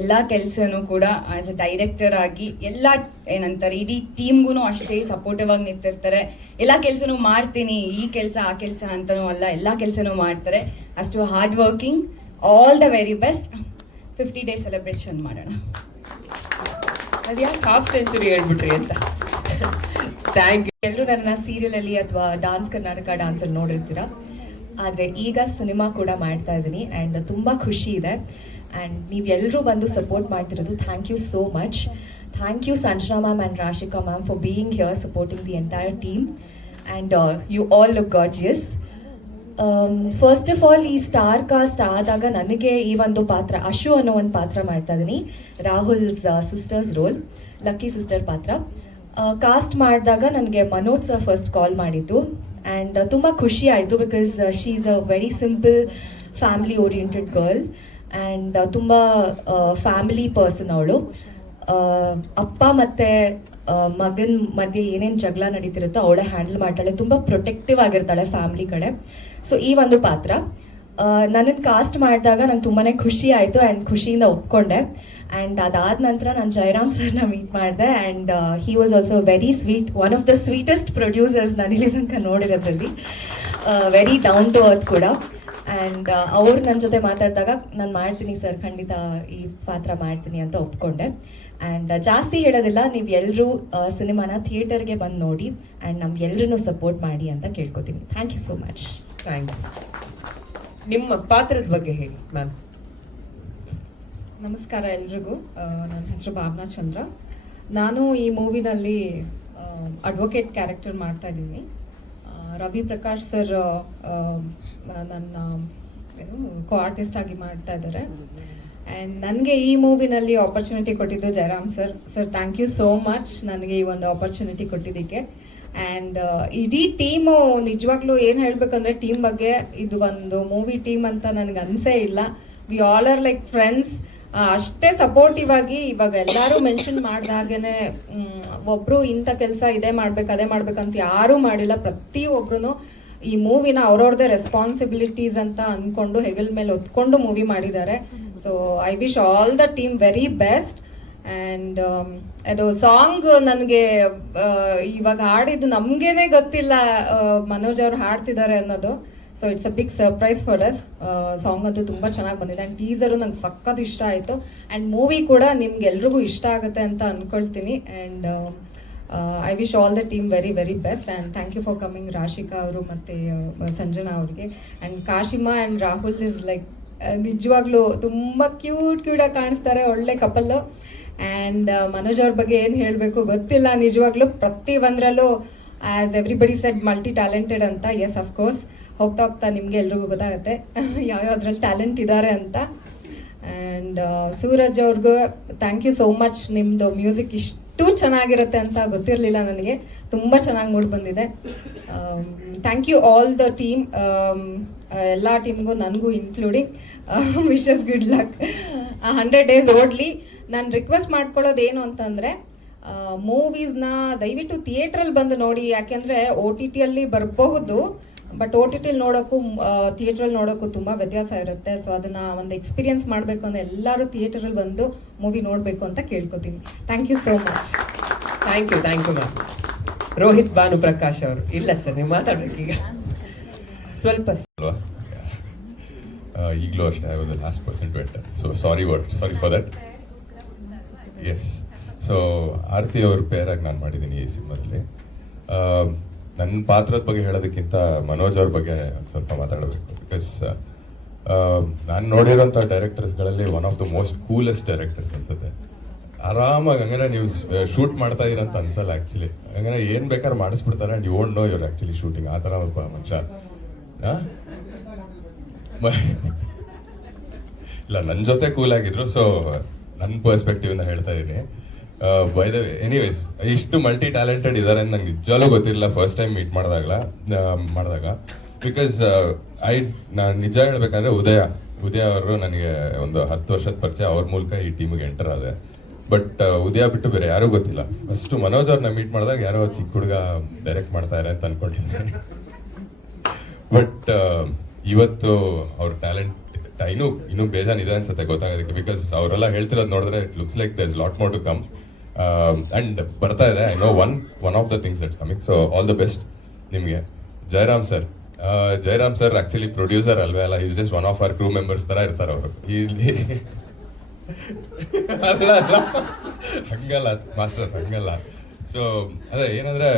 ಎಲ್ಲ ಕೆಲಸನೂ ಕೂಡ ಆ್ಯಸ್ ಅ ಡೈರೆಕ್ಟರ್ ಆಗಿ ಎಲ್ಲ ಏನಂತಾರೆ ಇಡೀ ಟೀಮ್ಗೂ ಅಷ್ಟೇ ಸಪೋರ್ಟಿವ್ ಆಗಿ ನಿಂತಿರ್ತಾರೆ. ಎಲ್ಲ ಕೆಲಸನೂ ಮಾಡ್ತೀನಿ, ಈ ಕೆಲಸ ಆ ಕೆಲಸ ಅಂತನೂ ಅಲ್ಲ, ಎಲ್ಲ ಕೆಲಸನೂ ಮಾಡ್ತಾರೆ. ಅಷ್ಟು hard working. All the very best. 50 day celebration ಮಾಡೋಣ. ಅದ್ಯಾಕೆ ಹಾಫ್ ಸೆಂಚುರಿ ಹೇಳ್ಬಿಟ್ರಿ ಅಂತ. Thank you. ಎಲ್ಲರೂ ನನ್ನ ಸೀರಿಯಲಲ್ಲಿ ಅಥವಾ ಡಾನ್ಸ್ ಕರ್ನಾಟಕ ಡಾನ್ಸಲ್ಲಿ ನೋಡಿರ್ತೀರ. ಆದರೆ ಈಗ ಸಿನಿಮಾ ಕೂಡ ಮಾಡ್ತಾ ಇದ್ದೀನಿ ಆ್ಯಂಡ್ ತುಂಬ ಖುಷಿ ಇದೆ. ಆ್ಯಂಡ್ ನೀವೆಲ್ಲರೂ ಬಂದು ಸಪೋರ್ಟ್ ಮಾಡ್ತಿರೋದು, thank you so much. Thank you Sanjana ma'am and Rashika ma'am for being here supporting the entire team. And you all look gorgeous. First of all, ಈ ಸ್ಟಾರ್ ಕಾಸ್ಟ್ ಆದಾಗ ನನಗೆ ಈ ಒಂದು ಪಾತ್ರ, ಅಶು ಅನ್ನೋ ಒಂದು ಪಾತ್ರ ಮಾಡ್ತಾ ಇದ್ದೀನಿ. Rahul's sister's role, lucky sister ಪಾತ್ರ. ಕಾಸ್ಟ್ ಮಾಡಿದಾಗ ನನಗೆ ಮನೋಜ್ ಸರ್ ಫಸ್ಟ್ ಕಾಲ್ ಮಾಡಿದ್ದು. ಆ್ಯಂಡ್ ತುಂಬ ಖುಷಿ ಆಯಿತು because she is a very simple family oriented girl. And ತುಂಬ ಫ್ಯಾಮಿಲಿ ಪರ್ಸನ್ ಅವಳು. ಅಪ್ಪ ಮತ್ತು ಮಗನ ಮಧ್ಯೆ ಏನೇನು ಜಗಳ ನಡೀತಿರುತ್ತೋ ಅವಳೇ ಹ್ಯಾಂಡಲ್ ಮಾಡ್ತಾಳೆ. ತುಂಬ ಪ್ರೊಟೆಕ್ಟಿವ್ ಆಗಿರ್ತಾಳೆ ಫ್ಯಾಮಿಲಿ ಕಡೆ. ಸೊ ಈ ಒಂದು ಪಾತ್ರ ನನ್ನನ್ನು ಕಾಸ್ಟ್ ಮಾಡಿದಾಗ ನಂಗೆ ತುಂಬಾ ಖುಷಿ ಆಯಿತು ಆ್ಯಂಡ್ ಖುಷಿಯಿಂದ ಒಪ್ಕೊಂಡೆ. ಆ್ಯಂಡ್ ಅದಾದ ನಂತರ ನಾನು ಜಯರಾಮ್ ಸರ್ನ ಮೀಟ್ ಮಾಡಿದೆ. And he was also very sweet, one of the sweetest producers ನಾನು ಇಲ್ಲಿ ತನಕ ನೋಡಿರೋದ್ರಲ್ಲಿ. ವೆರಿ ಡೌನ್ ಟು ಅರ್ತ್ ಕೂಡ. ಆ್ಯಂಡ್ ಅವ್ರು ನನ್ನ ಜೊತೆ ಮಾತಾಡಿದಾಗ ನಾನು ಮಾಡ್ತೀನಿ ಸರ್, ಖಂಡಿತ ಈ ಪಾತ್ರ ಮಾಡ್ತೀನಿ ಅಂತ ಒಪ್ಕೊಂಡೆ. ಆ್ಯಂಡ್ ಜಾಸ್ತಿ ಹೇಳೋದಿಲ್ಲ, ನೀವು ಎಲ್ಲರೂ ಸಿನಿಮಾನ ಥಿಯೇಟರ್ಗೆ ಬಂದು ನೋಡಿ ಆ್ಯಂಡ್ ನಮ್ಗೆಲ್ಲರೂ ಸಪೋರ್ಟ್ ಮಾಡಿ ಅಂತ ಕೇಳ್ಕೊತೀನಿ. Thank you so much. Thank you. ನಿಮ್ಮ ಪಾತ್ರದ ಬಗ್ಗೆ ಹೇಳಿ ಮ್ಯಾಮ್. ನಮಸ್ಕಾರ ಎಲ್ರಿಗೂ. ನನ್ನ ಹೆಸರು ಭಾವನಾ ಚಂದ್ರ. ನಾನು ಈ ಮೂವಿನಲ್ಲಿ ಅಡ್ವೊಕೇಟ್ ಕ್ಯಾರೆಕ್ಟರ್ ಮಾಡ್ತಾ ಇದ್ದೀನಿ. ರವಿ ಪ್ರಕಾಶ್ ಸರ್ ನನ್ನ ಕೋ ಆರ್ಟಿಸ್ಟ್ ಆಗಿ ಮಾಡ್ತಾ ಇದ್ದಾರೆ. ಆ್ಯಂಡ್ ನನಗೆ ಈ ಮೂವಿನಲ್ಲಿ ಆಪರ್ಚುನಿಟಿ ಕೊಟ್ಟಿದ್ದು Jayaram sir. Thank you so much ನನಗೆ ಈ ಒಂದು ಆಪರ್ಚುನಿಟಿ ಕೊಟ್ಟಿದ್ದಕ್ಕೆ. ಆ್ಯಂಡ್ ಇಡೀ ಟೀಮು ನಿಜವಾಗ್ಲೂ ಏನು ಹೇಳಬೇಕಂದ್ರೆ ಟೀಮ್ ಬಗ್ಗೆ, ಇದು ಒಂದು ಮೂವಿ ಟೀಮ್ ಅಂತ ನನಗೆ ಅನಿಸೇ ಇಲ್ಲ. We all are like friends. ಅಷ್ಟೇ ಸಪೋರ್ಟಿವ್ ಆಗಿ ಇವಾಗ ಎಲ್ಲರೂ ಮೆನ್ಷನ್ ಮಾಡ್ದಾಗೇನೆ ಒಬ್ರು ಇಂಥ ಕೆಲಸ ಇದೇ ಮಾಡ್ಬೇಕು ಅದೇ ಮಾಡ್ಬೇಕಂತ ಯಾರೂ ಮಾಡಿಲ್ಲ. ಪ್ರತಿಯೊಬ್ರು ಈ ಮೂವಿನ ಅವ್ರವ್ರದೇ ರೆಸ್ಪಾನ್ಸಿಬಿಲಿಟೀಸ್ ಅಂತ ಅಂದ್ಕೊಂಡು ಹೆಗಲ ಮೇಲೆ ಹೊತ್ಕೊಂಡು ಮೂವಿ ಮಾಡಿದ್ದಾರೆ. So I wish all the team very best. And ಅದು ಸಾಂಗ್ ನನಗೆ ಇವಾಗ ಹಾಡಿದ್ದು ನಮಗೇನೆ ಗೊತ್ತಿಲ್ಲ ಮನೋಜ್ ಅವ್ರು ಹಾಡ್ತಿದ್ದಾರೆ ಅನ್ನೋದು. So it's a big surprise for us. Song ಅಂತೂ ತುಂಬ ಚೆನ್ನಾಗಿ ಬಂದಿದೆ. ಆ್ಯಂಡ್ ಟೀಸರು ನಂಗೆ ಸಖತ್ ಇಷ್ಟ ಆಯಿತು. ಆ್ಯಂಡ್ ಮೂವಿ ಕೂಡ ನಿಮ್ಗೆಲ್ರಿಗೂ ಇಷ್ಟ ಆಗುತ್ತೆ ಅಂತ ಅಂದ್ಕೊಳ್ತೀನಿ. And I wish all the team very very best. And thank you for coming Rashika ಅವರು ಮತ್ತು ಸಂಜನಾ ಅವ್ರಿಗೆ. And Kashima and Rahul is like ನಿಜವಾಗ್ಲೂ ತುಂಬ ಕ್ಯೂಟಾಗಿ ಕಾಣಿಸ್ತಾರೆ, ಒಳ್ಳೆ ಕಪಲ್ಲು. ಆ್ಯಂಡ್ ಮನೋಜ್ ಅವ್ರ ಬಗ್ಗೆ ಏನು ಹೇಳಬೇಕು ಗೊತ್ತಿಲ್ಲ ನಿಜವಾಗ್ಲೂ. ಪ್ರತಿ ಒಂದರಲ್ಲೂ as everybody said multi talented ಅಂತ. ಎಸ್ ಅಫ್ಕೋರ್ಸ್, ಹೋಗ್ತಾ ಹೋಗ್ತಾ ನಿಮಗೆ ಎಲ್ರಿಗೂ ಗೊತ್ತಾಗುತ್ತೆ ಯಾವ್ಯಾವ್ದ್ರಲ್ಲಿ ಟ್ಯಾಲೆಂಟ್ ಇದ್ದಾರೆ ಅಂತ. ಆ್ಯಂಡ್ ಸೂರಜ್ ಅವ್ರಿಗೂ ಥ್ಯಾಂಕ್ ಯು ಸೋ ಮಚ್. ನಿಮ್ಮದು ಮ್ಯೂಸಿಕ್ ಇಷ್ಟು ಚೆನ್ನಾಗಿರುತ್ತೆ ಅಂತ ಗೊತ್ತಿರಲಿಲ್ಲ ನನಗೆ. ತುಂಬ ಚೆನ್ನಾಗಿ ಮೂಡಿ ಬಂದಿದೆ. Thank you all the team, ಎಲ್ಲ ಟೀಮ್ಗೂ ನನಗೂ including. Wishes good luck. 100 days ಓಡಲಿ. ನಾನು ರಿಕ್ವೆಸ್ಟ್ ಮಾಡ್ಕೊಳ್ಳೋದು ಏನು ಅಂತಂದರೆ, ಮೂವೀಸ್ನ ದಯವಿಟ್ಟು ಥಿಯೇಟ್ರಲ್ಲಿ ಬಂದು ನೋಡಿ. ಯಾಕೆಂದರೆ OTTಯಲ್ಲಿ ಬರಬಹುದು, ಬಟ್ OTTಲಿ ನೋಡೋಕ್ಕೂ ಥಿಯೇಟ್ರಲ್ಲಿ ನೋಡೋಕ್ಕೂ ತುಂಬ ವ್ಯತ್ಯಾಸ ಇರುತ್ತೆ. ಸೊ ಅದನ್ನು ಒಂದು ಎಕ್ಸ್ಪೀರಿಯನ್ಸ್ ಮಾಡಬೇಕು ಅಂದರೆ ಎಲ್ಲರೂ ಥಿಯೇಟರಲ್ಲಿ ಬಂದು ಮೂವಿ ನೋಡಬೇಕು ಅಂತ ಕೇಳ್ಕೊತೀನಿ. Thank you so much. Thank you ma'am. Rohit Bhanuprakash ಅವರು. ಇಲ್ಲ ಸರ್, ನೀವು ಮಾತಾಡ್ಬೇಕೀಗ ಸ್ವಲ್ಪ. ಈಗಲೂ ಅಷ್ಟೇ, I was the last person to enter, so sorry for that. Yes, so Aarti ಅವ್ರ ಪೇರಾಗಿ ನಾನು ಮಾಡಿದ್ದೀನಿ ಈ ಸಿನಿಮಾದಲ್ಲಿ. ನನ್ನ ಪಾತ್ರದ ಬಗ್ಗೆ ಹೇಳೋದಕ್ಕಿಂತ ಮನೋಜ್ ಅವ್ರ ಬಗ್ಗೆ ಸ್ವಲ್ಪ ಮಾತಾಡಬೇಕು. ಬಿಕಾಸ್ ನಾನು ನೋಡಿರೋಂಥ ಡೈರೆಕ್ಟರ್ಸ್ಗಳಲ್ಲಿ one of the most coolest directors ಅನ್ಸುತ್ತೆ. ಆರಾಮಾಗಿ ಹಂಗಾರೆ ನೀವು ಶೂಟ್ ಮಾಡ್ತಾ ಇದ್ದೀರಂತ ಅನ್ಸಲ್ಲ ಆ್ಯಕ್ಚುಲಿ. ಹಂಗಾರೆ ಏನು ಬೇಕಾದ್ರೆ ಮಾಡಿಸ್ಬಿಡ್ತಾರೆ and you won't know your actually shooting. ಆ ಥರ ಒಬ್ಬ ಮನುಷ್ಯ. ಇಲ್ಲ, ನನ್ನ ಜೊತೆ ಕೂಲ್ ಆಗಿದ್ರು, ಸೊ ನನ್ನ ಪರ್ಸ್ಪೆಕ್ಟಿವ್ ಇಂದ ಹೇಳ್ತಾ ಇದ್ದೀನಿ. ಬೈ ದ ಎನಿವೇಸ್, ಇಷ್ಟು ಮಲ್ಟಿ ಟ್ಯಾಲೆಂಟೆಡ್ ಇದ್ದಾರೆ ಅಂತ ನಂಗೆ ನಿಜವಾಗ್ಲೂ ಗೊತ್ತಿರಲಿಲ್ಲ ಫಸ್ಟ್ ಟೈಮ್ ಮೀಟ್ ಮಾಡಿದಾಗ. ಬಿಕಾಸ್ ನಾನು ನಿಜ ಹೇಳ್ಬೇಕಂದ್ರೆ ಉದಯ ಅವರು ನನಗೆ ಒಂದು 10 ವರ್ಷದ ಪರಿಚಯ, ಅವ್ರ ಮೂಲಕ ಈ ಟೀಮಿಗೆ ಎಂಟರ್ ಆದೆ. ಬಟ್ ಉದಯ ಬಿಟ್ಟು ಬೇರೆ ಯಾರೂ ಗೊತ್ತಿಲ್ಲ. ಫಸ್ಟ್ ಮನೋಜ್ ಅವ್ರನ್ನ ಮೀಟ್ ಮಾಡಿದಾಗ ಯಾರೋ ಚಿಕ್ಕ ಹುಡುಗ ಡೈರೆಕ್ಟ್ ಮಾಡ್ತಾರೆ ಅಂತ ಅನ್ಕೊಂಡಿದ್ದೆ. ಬಟ್ ಇವತ್ತು ಅವ್ರ ಟ್ಯಾಲೆಂಟ್ ಇನ್ನೂ ಬೇಜಾನಿದೆ ಅನ್ಸುತ್ತೆ ಗೊತ್ತಾಗೋದಕ್ಕೆ. ಬಿಕಾಸ್ ಅವರೆಲ್ಲ ಹೇಳ್ತಿರೋದು ನೋಡಿದ್ರೆ it looks like there is lot more to come and ಬರ್ತಾ ಇದೆ. I know one of the things that's coming. So all the best ನಿಮಗೆ. ಜಯರಾಮ್ ಸರ್ ಆಕ್ಚುಲಿ ಪ್ರೊಡ್ಯೂಸರ್ ಅಲ್ವೇ ಅಲ್ಲ, is just one of our crew members ತರ ಇರ್ತಾರೆ ಅವರು ಇಲ್ಲಿ. ಹಂಗಲ್ಲ ಮಾಸ್ಟರ್, ಹಂಗಲ್ಲ. ಸೊ ಅದೇ ಏನಂದ್ರೆ,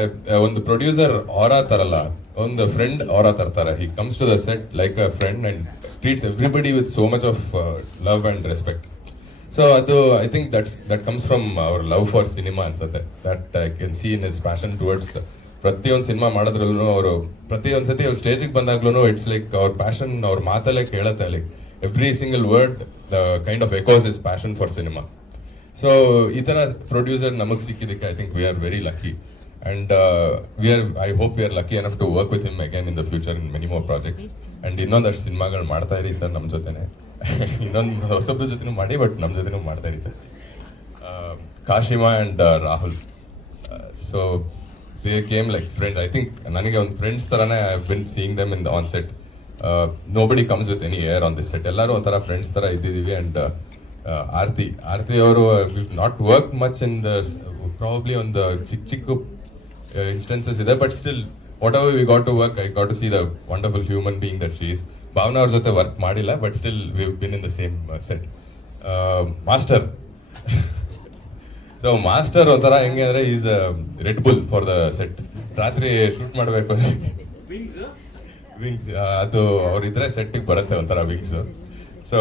ಒಂದು ಪ್ರೊಡ್ಯೂಸರ್ ಆರಾ ತರಲ್ಲ, ಒಂದು ಫ್ರೆಂಡ್ ಆರಾ ತರ್ತಾರೆ. He comes to the set like a friend and treats everybody with so much of love and respect. So ಅದು I think that comes from our love for cinema ಅನ್ಸುತ್ತೆ. That I can see in his passion towards. ಪ್ರತಿಯೊಂದು cinema ಮಾಡೋದ್ರಲ್ಲೂ ಅವರು ಪ್ರತಿಯೊಂದು ಸತಿ ಅವ್ರು ಸ್ಟೇಜಿಗೆ ಬಂದಾಗ್ಲೂ ಇಟ್ಸ್ ಲೈಕ್ ಅವ್ರ ಪ್ಯಾಷನ್ ಅವ್ರ ಮಾತಲ್ಲೇ ಕೇಳುತ್ತೆ. Like every single word kind of echoes is passion for cinema. So ಈ ಥರ ಪ್ರೊಡ್ಯೂಸರ್ ನಮಗೆ ಸಿಕ್ಕಿದ್ದಕ್ಕೆ I think we are very lucky. And I hope we are lucky enough to work with him again in the future in many more projects. And ಇನ್ನೊಂದಷ್ಟು ಸಿನಿಮಾಗಳು ಮಾಡ್ತಾ ಇರಿ sir ನಮ್ಮ ಜೊತೆನೆ. ಇನ್ನೊಂದು ಹೊಸಬ್ರ ಜೊತೆನೂ ಮಾಡಿ, ಬಟ್ ನಮ್ಮ ಜೊತೆನೂ ಮಾಡ್ತಾ ಇರಿ sir. Kashima and Rahul, so they came like friend. I think ನನಗೆ ಒಂದು ಫ್ರೆಂಡ್ಸ್ ಥರನೇ I have been seeing them in on set. Nobody comes with any air on this set. ಎಲ್ಲರೂ ಒಂಥರ ಫ್ರೆಂಡ್ಸ್ ಥರ ಇದ್ದಿದ್ದೀವಿ. ಅಂಡ್ ಆರತಿ ಅವರು not work much in the probably ಒಂದು ಚಿಕ್ಕ ಇನ್ಸ್ಟೆನ್ಸಸ್ ಇದೆ, but still whatever we got to work, I got to see the wonderful human being that she is. Bhavana ಅವ್ರ ಜೊತೆ ವರ್ಕ್ ಮಾಡಿಲ್ಲ, but still we been in the same set. Master so master ಒಂಥರ ಹೆಂಗೆ ಅಂದರೆ is red bull for the set. ರಾತ್ರಿ shoot ಮಾಡಬೇಕು wings, ಅದು ಅವ್ರಿದ್ರೆ ಸೆಟ್ಟಿಗೆ ಬರುತ್ತೆ ಒಂಥರ wings. So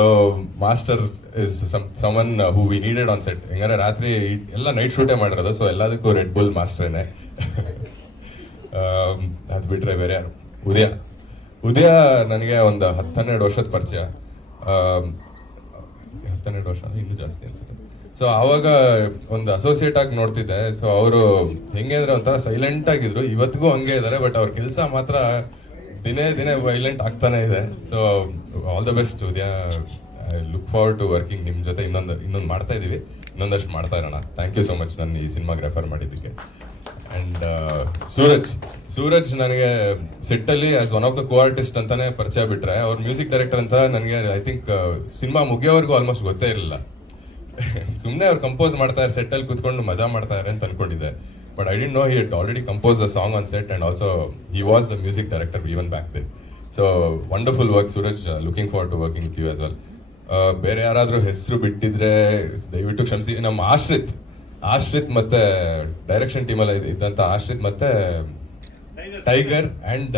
master is someone who we needed on set. ಹೆಂಗಾರೆ ರಾತ್ರಿ ಎಲ್ಲ ನೈಟ್ ಶೂಟೇ ಮಾಡಿರೋದು, ಸೊ ಎಲ್ಲದಕ್ಕೂ ರೆಡ್ ಬುಲ್ ಮಾಸ್ಟ್ರೇನೆ. ಅದು ಬಿಟ್ರೆ ಬೇರೆ ಯಾರು? ಉದಯ ನನಗೆ ಒಂದು 10-12 ವರ್ಷದ ಪರಿಚಯ. 12 ವರ್ಷ, ಇನ್ನೂ ಜಾಸ್ತಿ ಅನ್ಸುತ್ತೆ. ಸೊ ಆವಾಗ ಒಂದು ಅಸೋಸಿಯೇಟ್ ಆಗಿ ನೋಡ್ತಿದ್ದೆ. ಸೊ ಅವರು ಹೆಂಗೆ ಅಂದ್ರೆ ಒಂಥರ ಸೈಲೆಂಟ್ ಆಗಿದ್ರು, ಇವತ್ತಿಗೂ ಹಂಗೆ ಇದ್ದಾರೆ. ಬಟ್ ಅವ್ರ ಕೆಲಸ ಮಾತ್ರ ದಿನೇ ವೈಲೆಂಟ್ ಆಗ್ತಾನೆ ಇದೆ. So all the best Udaya. I look forward to working ನಿಮ್ಮ ಜೊತೆ. ಇನ್ನೊಂದು ಮಾಡ್ತಾ ಇದೀವಿ, ಇನ್ನೊಂದಷ್ಟು ಮಾಡ್ತಾ ಇರೋಣ. ಥ್ಯಾಂಕ್ ಯು ಸೋ ಮಚ್ ನನ್ನ ಈ ಸಿನಿಮಾಗೆ ರೆಫರ್ ಮಾಡಿದ್ದಕ್ಕೆ. ಅಂಡ್ ಸೂರಜ್ ನನಗೆ ಸೆಟ್ಟಲ್ಲಿ as one of the co artist ಅಂತಾನೆ ಪರಿಚಯ. ಬಿಟ್ರೆ ಅವ್ರ ಮ್ಯೂಸಿಕ್ ಡೈರೆಕ್ಟರ್ ಅಂತ ನನಗೆ ಐ ಥಿಂಕ್ ಸಿನಿಮಾ ಮುಗಿಯೋವರೆಗೂ ಆಲ್ಮೋಸ್ಟ್ ಗೊತ್ತೇ ಇರಲಿಲ್ಲ. ಸುಮ್ಮನೆ ಅವ್ರು ಕಂಪೋಸ್ ಮಾಡ್ತಾರೆ ಸೆಟ್ಟಲ್ಲಿ ಕೂತ್ಕೊಂಡು ಮಜಾ ಮಾಡ್ತಾರೆ ಅಂತ ಅನ್ಕೊಂಡಿದ್ದೆ. But I didn't know he had already composed a song on set, and also he was the music director even back then. So wonderful work, Suraj. Looking forward to working with you as well. ಬೇರೆ ಯಾರಾದರೂ ಹೆಸರು ಬಿಟ್ಟಿದ್ರೆ ದಯವಿಟ್ಟು ಕ್ಷಮಿಸಿ. ನಮ್ಮ ಆಶ್ರಿತ್ ಮತ್ತೆ direction ಟೀಮಲ್ಲಿ ಇದ್ದಂಥ ಆಶ್ರಿತ್ ಮತ್ತೆ ಟೈಗರ್ ಅಂಡ್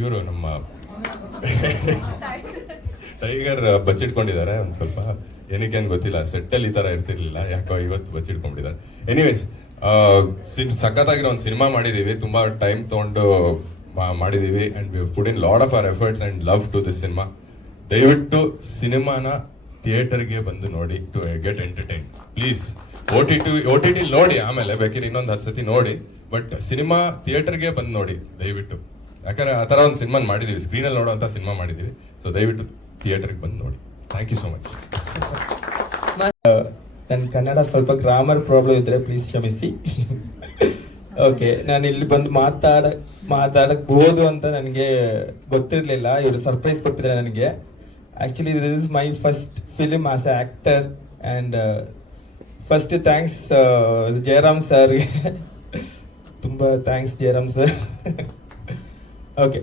ಇವರು ನಮ್ಮ ಟೈಗರ್ ಬಚ್ಚಿಟ್ಕೊಂಡಿದ್ದಾರೆ ಒಂದು ಸ್ವಲ್ಪ. ಏನಕ್ಕೆ ಅಂತ ಗೊತ್ತಿಲ್ಲ, ಸೆಟ್ಟಲ್ಲಿ ಈ ಥರ ಇರ್ತಿರ್ಲಿಲ್ಲ, ಯಾಕೋ ಇವತ್ತು ಬಚ್ಚಿಟ್ಕೊಂಡಿದ್ದಾರೆ. ಎನಿವೇಸ್, ಸಖತ್ತಾಗಿರೋ ಒಂದು ಸಿನಿಮಾ ಮಾಡಿದ್ದೀವಿ, ತುಂಬ ಟೈಮ್ ತೊಗೊಂಡು ಮಾಡಿದ್ದೀವಿ. And we put in lot of our efforts and love to this cinema. ದಯವಿಟ್ಟು ಸಿನಿಮಾನ ಥಿಯೇಟರ್ಗೆ ಬಂದು ನೋಡಿ, to get entertain please. O T T ನೋಡಿ, ಆಮೇಲೆ ಬೇಕಿದ್ರೆ ಇನ್ನೊಂದು 10 ಸತಿ ನೋಡಿ. ಬಟ್ ಸಿನಿಮಾ ಥಿಯೇಟರ್ಗೆ ಬಂದು ನೋಡಿ ದಯವಿಟ್ಟು. ಯಾಕಂದ್ರೆ ಆ ಥರ ಒಂದು ಸಿನಿಮಾ ಮಾಡಿದ್ದೀವಿ, ಸ್ಕ್ರೀನಲ್ಲಿ ನೋಡೋಂಥ ಸಿನಿಮಾ ಮಾಡಿದ್ದೀವಿ. ಸೊ ದಯವಿಟ್ಟು ಥಿಯೇಟರ್ಗೆ ಬಂದು ನೋಡಿ. Thank you so much. ನನ್ನ ಕನ್ನಡ ಸ್ವಲ್ಪ ಗ್ರಾಮರ್ ಪ್ರಾಬ್ಲಮ್ ಇದ್ರೆ ಪ್ಲೀಸ್ ಕ್ಷಮಿಸಿ. ಓಕೆ, ನಾನು ಇಲ್ಲಿ ಬಂದು ಮಾತಾಡಬಹುದು ಅಂತ ನನಗೆ ಗೊತ್ತಿರಲಿಲ್ಲ. ಇವರು ಸರ್ಪ್ರೈಸ್ ಕೊಟ್ಟಿದ್ದಾರೆ ನನಗೆ. Actually this is my first film as a actor. And first thanks Jayaram ಸರ್ಗೆ. ತುಂಬ ಥ್ಯಾಂಕ್ಸ್ ಜಯರಾಮ್ ಸರ್. ಓಕೆ,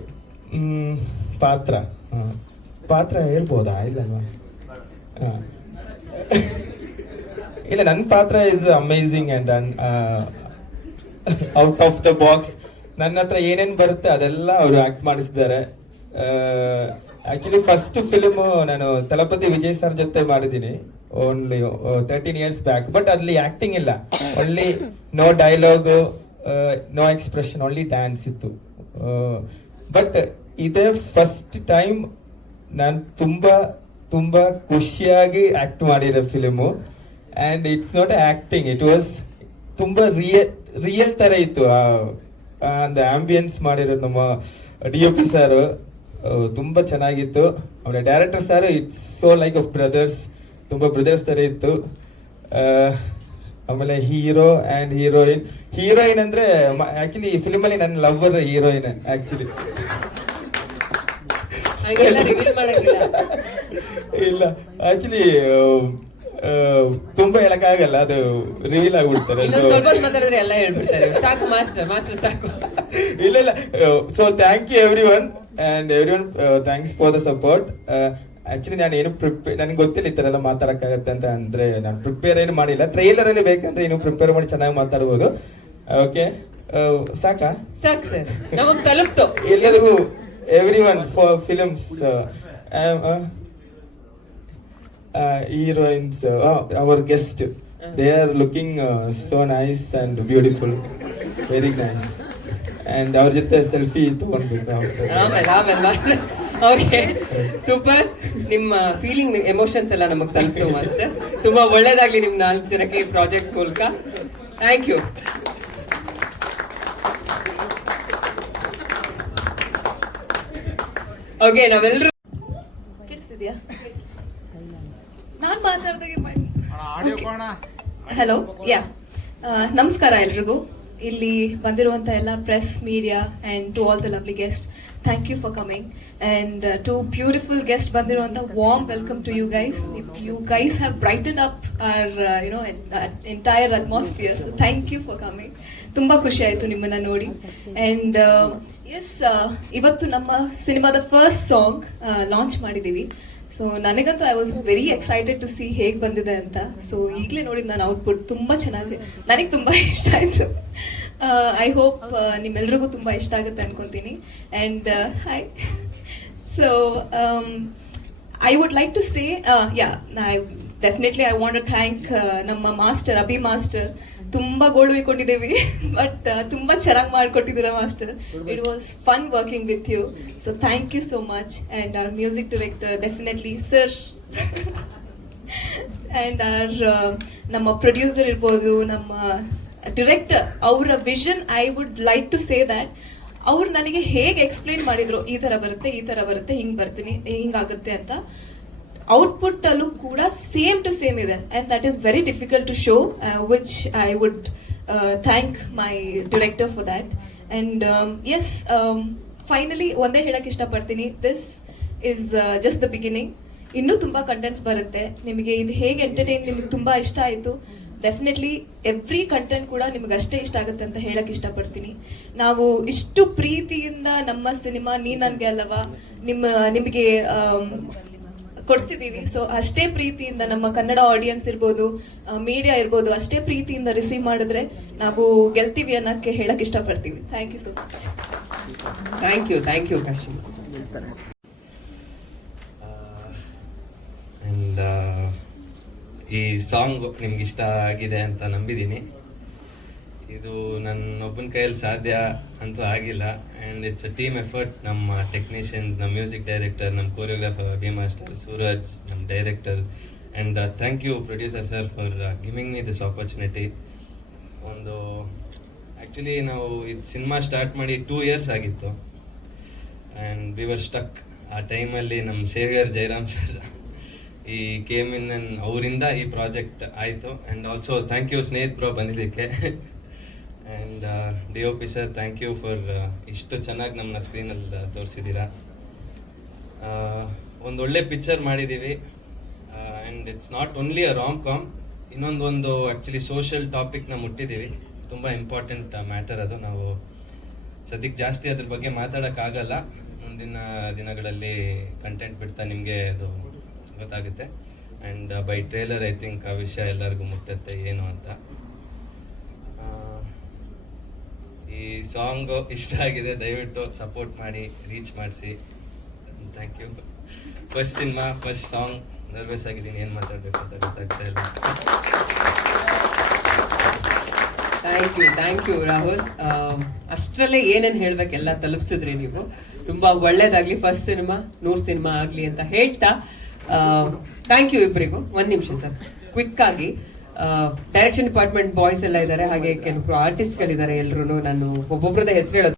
ಪಾತ್ರ ಪಾತ್ರ ಹೇಳ್ಬೋದಾ? ಇಲ್ಲಲ್ವಾ? ಹಾಂ, ಇಲ್ಲ, ನನ್ನ ಪಾತ್ರ is amazing and out of the box. ನನ್ನ ಹತ್ರ ಏನೇನು ಬರುತ್ತೆ ಅದೆಲ್ಲ ಅವರು ಆ್ಯಕ್ಟ್ ಮಾಡಿಸಿದ್ದಾರೆ. ಆ್ಯಕ್ಚುಲಿ ಫಸ್ಟ್ ಫಿಲ್ಮು ನಾನು ತಲಪತಿ ವಿಜಯ್ ಸರ್ ಜೊತೆ ಮಾಡಿದ್ದೀನಿ, ಓನ್ಲಿ 13 years ಬ್ಯಾಕ್. ಬಟ್ ಅಲ್ಲಿ ಆ್ಯಕ್ಟಿಂಗ್ ಇಲ್ಲ, only no dialogue, no expression, only dance ಇತ್ತು. ಬಟ್ ಇದೇ ಫಸ್ಟ್ ಟೈಮ್ ನಾನು ತುಂಬ ಖುಷಿಯಾಗಿ ಆ್ಯಕ್ಟ್ ಮಾಡಿರೋ film. And it's not acting, it was ತುಂಬ ರಿಯಲ್ ಥರ ಇತ್ತು. ಒಂದು ಆಂಬಿಯನ್ಸ್ ಮಾಡಿರೋದು ನಮ್ಮ DOP ಸರ್, ತುಂಬ ಚೆನ್ನಾಗಿತ್ತು. ಆಮೇಲೆ director sir, it's so like a brothers, ತುಂಬ ಬ್ರದರ್ಸ್ ಥರ ಇತ್ತು. ಆಮೇಲೆ ಹೀರೋ ಆ್ಯಂಡ್ ಹೀರೋಯಿನ್ ಅಂದರೆ ಆ್ಯಕ್ಚುಲಿ ಈ ಫಿಲ್ಮಲ್ಲಿ ನನ್ನ ಲವ್ವರ್ ಹೀರೋಯಿನ್. ಆ್ಯಕ್ಚುಲಿ ಇಲ್ಲ, ಆಕ್ಚುಲಿ ತುಂಬಾ ಹೇಳಕ್ಕಾಗಲ್ಲ, ಅದು ರಿವೀಲ್ ಆಗ್ಬಿಡ್ತಾರೆ. ಮಾತಾಡಿದ್ರೆ ಎಲ್ಲ ಹೇಳ್ಬಿಡ್ತಾರೆ. ಸಾಕು ಮಾಸ್ಟರ್ ಸಾಕು. ಇಲ್ಲ, so thank you everyone thanks for the support. Actually ನಾನು ಏನು ನನಗೆ ಗೊತ್ತಿಲ್ಲ ಈ ತರ ಎಲ್ಲ ಮಾತಾಡಕ್ಕಾಗತ್ತೆ ಅಂತ. ಅಂದ್ರೆ ನಾನು ಪ್ರಿಪೇರ್ ಏನು ಮಾಡಿಲ್ಲ, ಟ್ರೈಲರ್ ಅಲ್ಲಿ ಬೇಕಂದ್ರೆ ಇನ್ನು ಪ್ರಿಪೇರ್ ಮಾಡಿ ಚೆನ್ನಾಗಿ ಮಾತಾಡ್ಬೋದು. ಓಕೆ, ಸಾಕು ಸರ್, ನಮಗ್ ತಲುಪ್ತು. ಎಲ್ಲರಿಗೂ every one for films heroines, our guest, they are looking so nice and beautiful, very nice. And our jothe selfie ತಗೊಂಡ್ಬೇಕು. ಆಮೇಲೆ ಓಕೆ, ಸೂಪರ್. ನಿಮ್ಮ ಫೀಲಿಂಗ್, ಎಮೋಷನ್ಸ್ ಎಲ್ಲ ನಮಗ್ ತಲುಪ್ತು ಮಾಸ್ಟರ್. ತುಂಬಾ ಒಳ್ಳೇದಾಗ್ಲಿ ನಿಮ್ 4 ಜನಕ್ಕೆ ಪ್ರಾಜೆಕ್ಟ್ ಮೂಲಕ. Thank you. ಓಕೆ, ನಾವೆಲ್ಲರೂ ಕೇಳಿಸ್ತಿದ್ಯಾ? ನಾನು ಮಾತಾಡ್ದಾಗೆ ಹಲೋ, ಯಾ, ನಮಸ್ಕಾರ ಎಲ್ರಿಗೂ. ಇಲ್ಲಿ ಬಂದಿರುವಂತ ಎಲ್ಲ press, media and to all the lovely guest, thank you for coming. And to beautiful guest ಬಂದಿರುವಂತ warm welcome to you guys. You guys have brighten up our entire atmosphere, so thank you for coming. ತುಂಬಾ ಖುಷಿ ಆಯ್ತು ನಿಮ್ಮನ್ನ ನೋಡಿ. And S, ಇವತ್ತು ನಮ್ಮ ಸಿನಿಮಾದ first song launch ಮಾಡಿದೀವಿ. ಸೊ ನನಗಂತೂ I was very excited to see ಹೇಗೆ ಬಂದಿದೆ ಅಂತ. ಸೊ ಈಗಲೇ ನೋಡಿದ ನಾನು ಔಟ್ಪುಟ್ ತುಂಬ ಚೆನ್ನಾಗಿ, ನನಗೆ ತುಂಬ ಇಷ್ಟ ಆಯಿತು. ಐ ಹೋಪ್ ನಿಮ್ಮೆಲ್ರಿಗೂ ತುಂಬ ಇಷ್ಟ ಆಗುತ್ತೆ ಅನ್ಕೊತೀನಿ. And hi, so I would like to say, definitely I want to thank ನಮ್ಮ ಮಾಸ್ಟರ್ ಅಭಿ ಮಾಸ್ಟರ್. ತುಂಬ ಗೋಳು ಇಟ್ಕೊಂಡಿದ್ದೀವಿ, ಬಟ್ ತುಂಬ ಚೆನ್ನಾಗಿ ಮಾಡಿಕೊಟ್ಟಿದ್ದೀರಾ master. It was fun working with you, so thank you so much. And our music director definitely sir, and ನಮ್ಮ producer ಇರ್ಬೋದು, ನಮ್ಮ ಡಿರೆಕ್ಟರ್, ಅವರ vision, I would like to say that ಅವ್ರು ನನಗೆ ಹೇಗೆ ಎಕ್ಸ್ಪ್ಲೈನ್ ಮಾಡಿದ್ರು, ಈ ಥರ ಬರುತ್ತೆ, ಹಿಂಗೆ ಬರ್ತೀನಿ, ಹಿಂಗಾಗುತ್ತೆ ಅಂತ. ಔಟ್ಪುಟ್ ಅಲ್ಲೂ ಕೂಡ ಸೇಮ್ ಟು ಸೇಮ್ ಇದೆ. And that is very difficult to show, which I would thank my director for that. And yes, finally ಒಂದೇ ಹೇಳಕ್ ಇಷ್ಟಪಡ್ತೀನಿ, this is just the beginning. ಇನ್ನೂ ತುಂಬಾ ಕಂಟೆಂಟ್ಸ್ ಬರುತ್ತೆ. ನಿಮಗೆ ಇದು ಹೇಗೆ ಎಂಟರ್ಟೈನ್, ನಿಮಗೆ ತುಂಬಾ ಇಷ್ಟ ಆಯಿತು, ಡೆಫಿನೆಟ್ಲಿ ಎವ್ರಿ ಕಂಟೆಂಟ್ ಕೂಡ ನಿಮ್ಗೆ ಅಷ್ಟೇ ಇಷ್ಟ ಆಗುತ್ತೆ ಅಂತ ಹೇಳಕ್ ಇಷ್ಟಪಡ್ತೀನಿ. ನಾವು ಇಷ್ಟು ಪ್ರೀತಿಯಿಂದ ನಮ್ಮ ಸಿನಿಮಾ ನೀ ನನ್ಗೆ ಅಲ್ಲವಾ ನಿಮಗೆ ಕೊಡ್ತಿದ್ದೀವಿ. ಸೊ ಅಷ್ಟೇ ಪ್ರೀತಿಯಿಂದ ನಮ್ಮ ಕನ್ನಡ ಆಡಿಯನ್ಸ್ ಇರ್ಬೋದು, ಮೀಡಿಯಾ ಇರ್ಬೋದು, ಅಷ್ಟೇ ಪ್ರೀತಿಯಿಂದ ರಿಸೀವ್ ಮಾಡಿದ್ರೆ ನಾವು ಗೆಲ್ತೀವಿ ಅನ್ನಕ್ಕೆ ಹೇಳಕ್ ಇಷ್ಟಪಡ್ತೀವಿ. Thank you so much. Thank you Kashi. And ಈ ಸಾಂಗ್ ನಿಮ್ಗೆ ಇಷ್ಟ ಆಗಿದೆ ಅಂತ ನಂಬಿದ್ದೀನಿ. ಇದು ನನ್ನ ಒಬ್ಬನ ಕೈಯಲ್ಲಿ ಸಾಧ್ಯ ಅಂತೂ ಆಗಿಲ್ಲ. And it's a team effort. ನಮ್ಮ ಟೆಕ್ನಿಷಿಯನ್ಸ್, ನಮ್ಮ ಮ್ಯೂಸಿಕ್ ಡೈರೆಕ್ಟರ್, ನಮ್ಮ ಕೋರಿಯೋಗ್ರಾಫರ್ ಅಭಿ ಮಾಸ್ಟರ್, ಸೂರಜ್, ನಮ್ಮ director. And thank you producer sir for giving me this opportunity. Actually ನಾವು ಇದು ಸಿನಿಮಾ ಸ್ಟಾರ್ಟ್ ಮಾಡಿ 2 years ಆಗಿತ್ತು. And we were stuck. ಆ ಟೈಮಲ್ಲಿ ನಮ್ಮ ಸೇವಿಯರ್ ಜಯರಾಮ್ ಸರ್ ಈ KMN ಅವರಿಂದ ಈ ಪ್ರಾಜೆಕ್ಟ್ ಆಯಿತು. And also thank you Snehith bro ಬಂದಿದ್ದಕ್ಕೆ. And DOP sir, thank you for ಇಷ್ಟು ಚೆನ್ನಾಗಿ ನಮ್ಮನ್ನ ಸ್ಕ್ರೀನಲ್ಲಿ ತೋರಿಸಿದ್ದೀರಾ. ಒಂದೊಳ್ಳೆ ಪಿಕ್ಚರ್ ಮಾಡಿದ್ದೀವಿ. And it's not only a rom com, ಇನ್ನೊಂದು ಆ್ಯಕ್ಚುಲಿ ಸೋಷಿಯಲ್ ಟಾಪಿಕ್ನ ಮುಟ್ಟಿದ್ದೀವಿ. ತುಂಬ ಇಂಪಾರ್ಟೆಂಟ್ ಮ್ಯಾಟರ್ ಅದು. ನಾವು ಸದ್ಯಕ್ಕೆ ಜಾಸ್ತಿ ಅದ್ರ ಬಗ್ಗೆ ಮಾತಾಡೋಕ್ಕಾಗಲ್ಲ. ಮುಂದಿನ ದಿನಗಳಲ್ಲಿ ಕಂಟೆಂಟ್ ಬಿಡ್ತಾ ನಿಮಗೆ ಅದು ಗೊತ್ತಾಗುತ್ತೆ. And by trailer I think ಆ ವಿಷಯ ಎಲ್ಲರಿಗೂ ಮುಟ್ಟತ್ತೆ ಏನು ಅಂತ. ಈ ಸಾಂಗು ಇಷ್ಟ ಆಗಿದೆ, ದಯವಿಟ್ಟು ಸಪೋರ್ಟ್ ಮಾಡಿ, ರೀಚ್ ಮಾಡಿಸಿ. Thank you. First cinema, first song, nervous ಆಗಿದ್ದೀನಿ, ಏನು ಮಾತಾಡಬೇಕು ಅಂತ ಗೊತ್ತಾಗ್ತಾ ಇಲ್ಲ. Thank you Rahul. ಅಷ್ಟರಲ್ಲೇ ಏನೇನು ಹೇಳ್ಬೇಕೆಲ್ಲ ತಲುಪಿಸಿದ್ರಿ ನೀವು. ತುಂಬಾ ಒಳ್ಳೇದಾಗ್ಲಿ, ಫಸ್ಟ್ ಸಿನಿಮಾ 100 ಸಿನಿಮಾ ಆಗ್ಲಿ ಅಂತ ಹೇಳ್ತಾ ಥ್ಯಾಂಕ್ ಯು ಇಬ್ಬರಿಗೂ. ಒಂದ್ ನಿಮಿಷ ಸರ್, ಕ್ವಿಕ್ ಆಗಿ. ಡೈರೆಕ್ಷನ್ ಡಿಪಾರ್ಟ್ಮೆಂಟ್ ಬಾಯ್ಸ್ ಎಲ್ಲ ಇದ್ದಾರೆ, ಹಾಗೆ ಕೆಲವರು ಆರ್ಟಿಸ್ಟ್ಗಳಿದ್ದಾರೆ. ಎಲ್ರು ನಾನು ಒಬ್ಬೊಬ್ರದ್ದೇ ಹೆಸರು ಹೇಳೋದು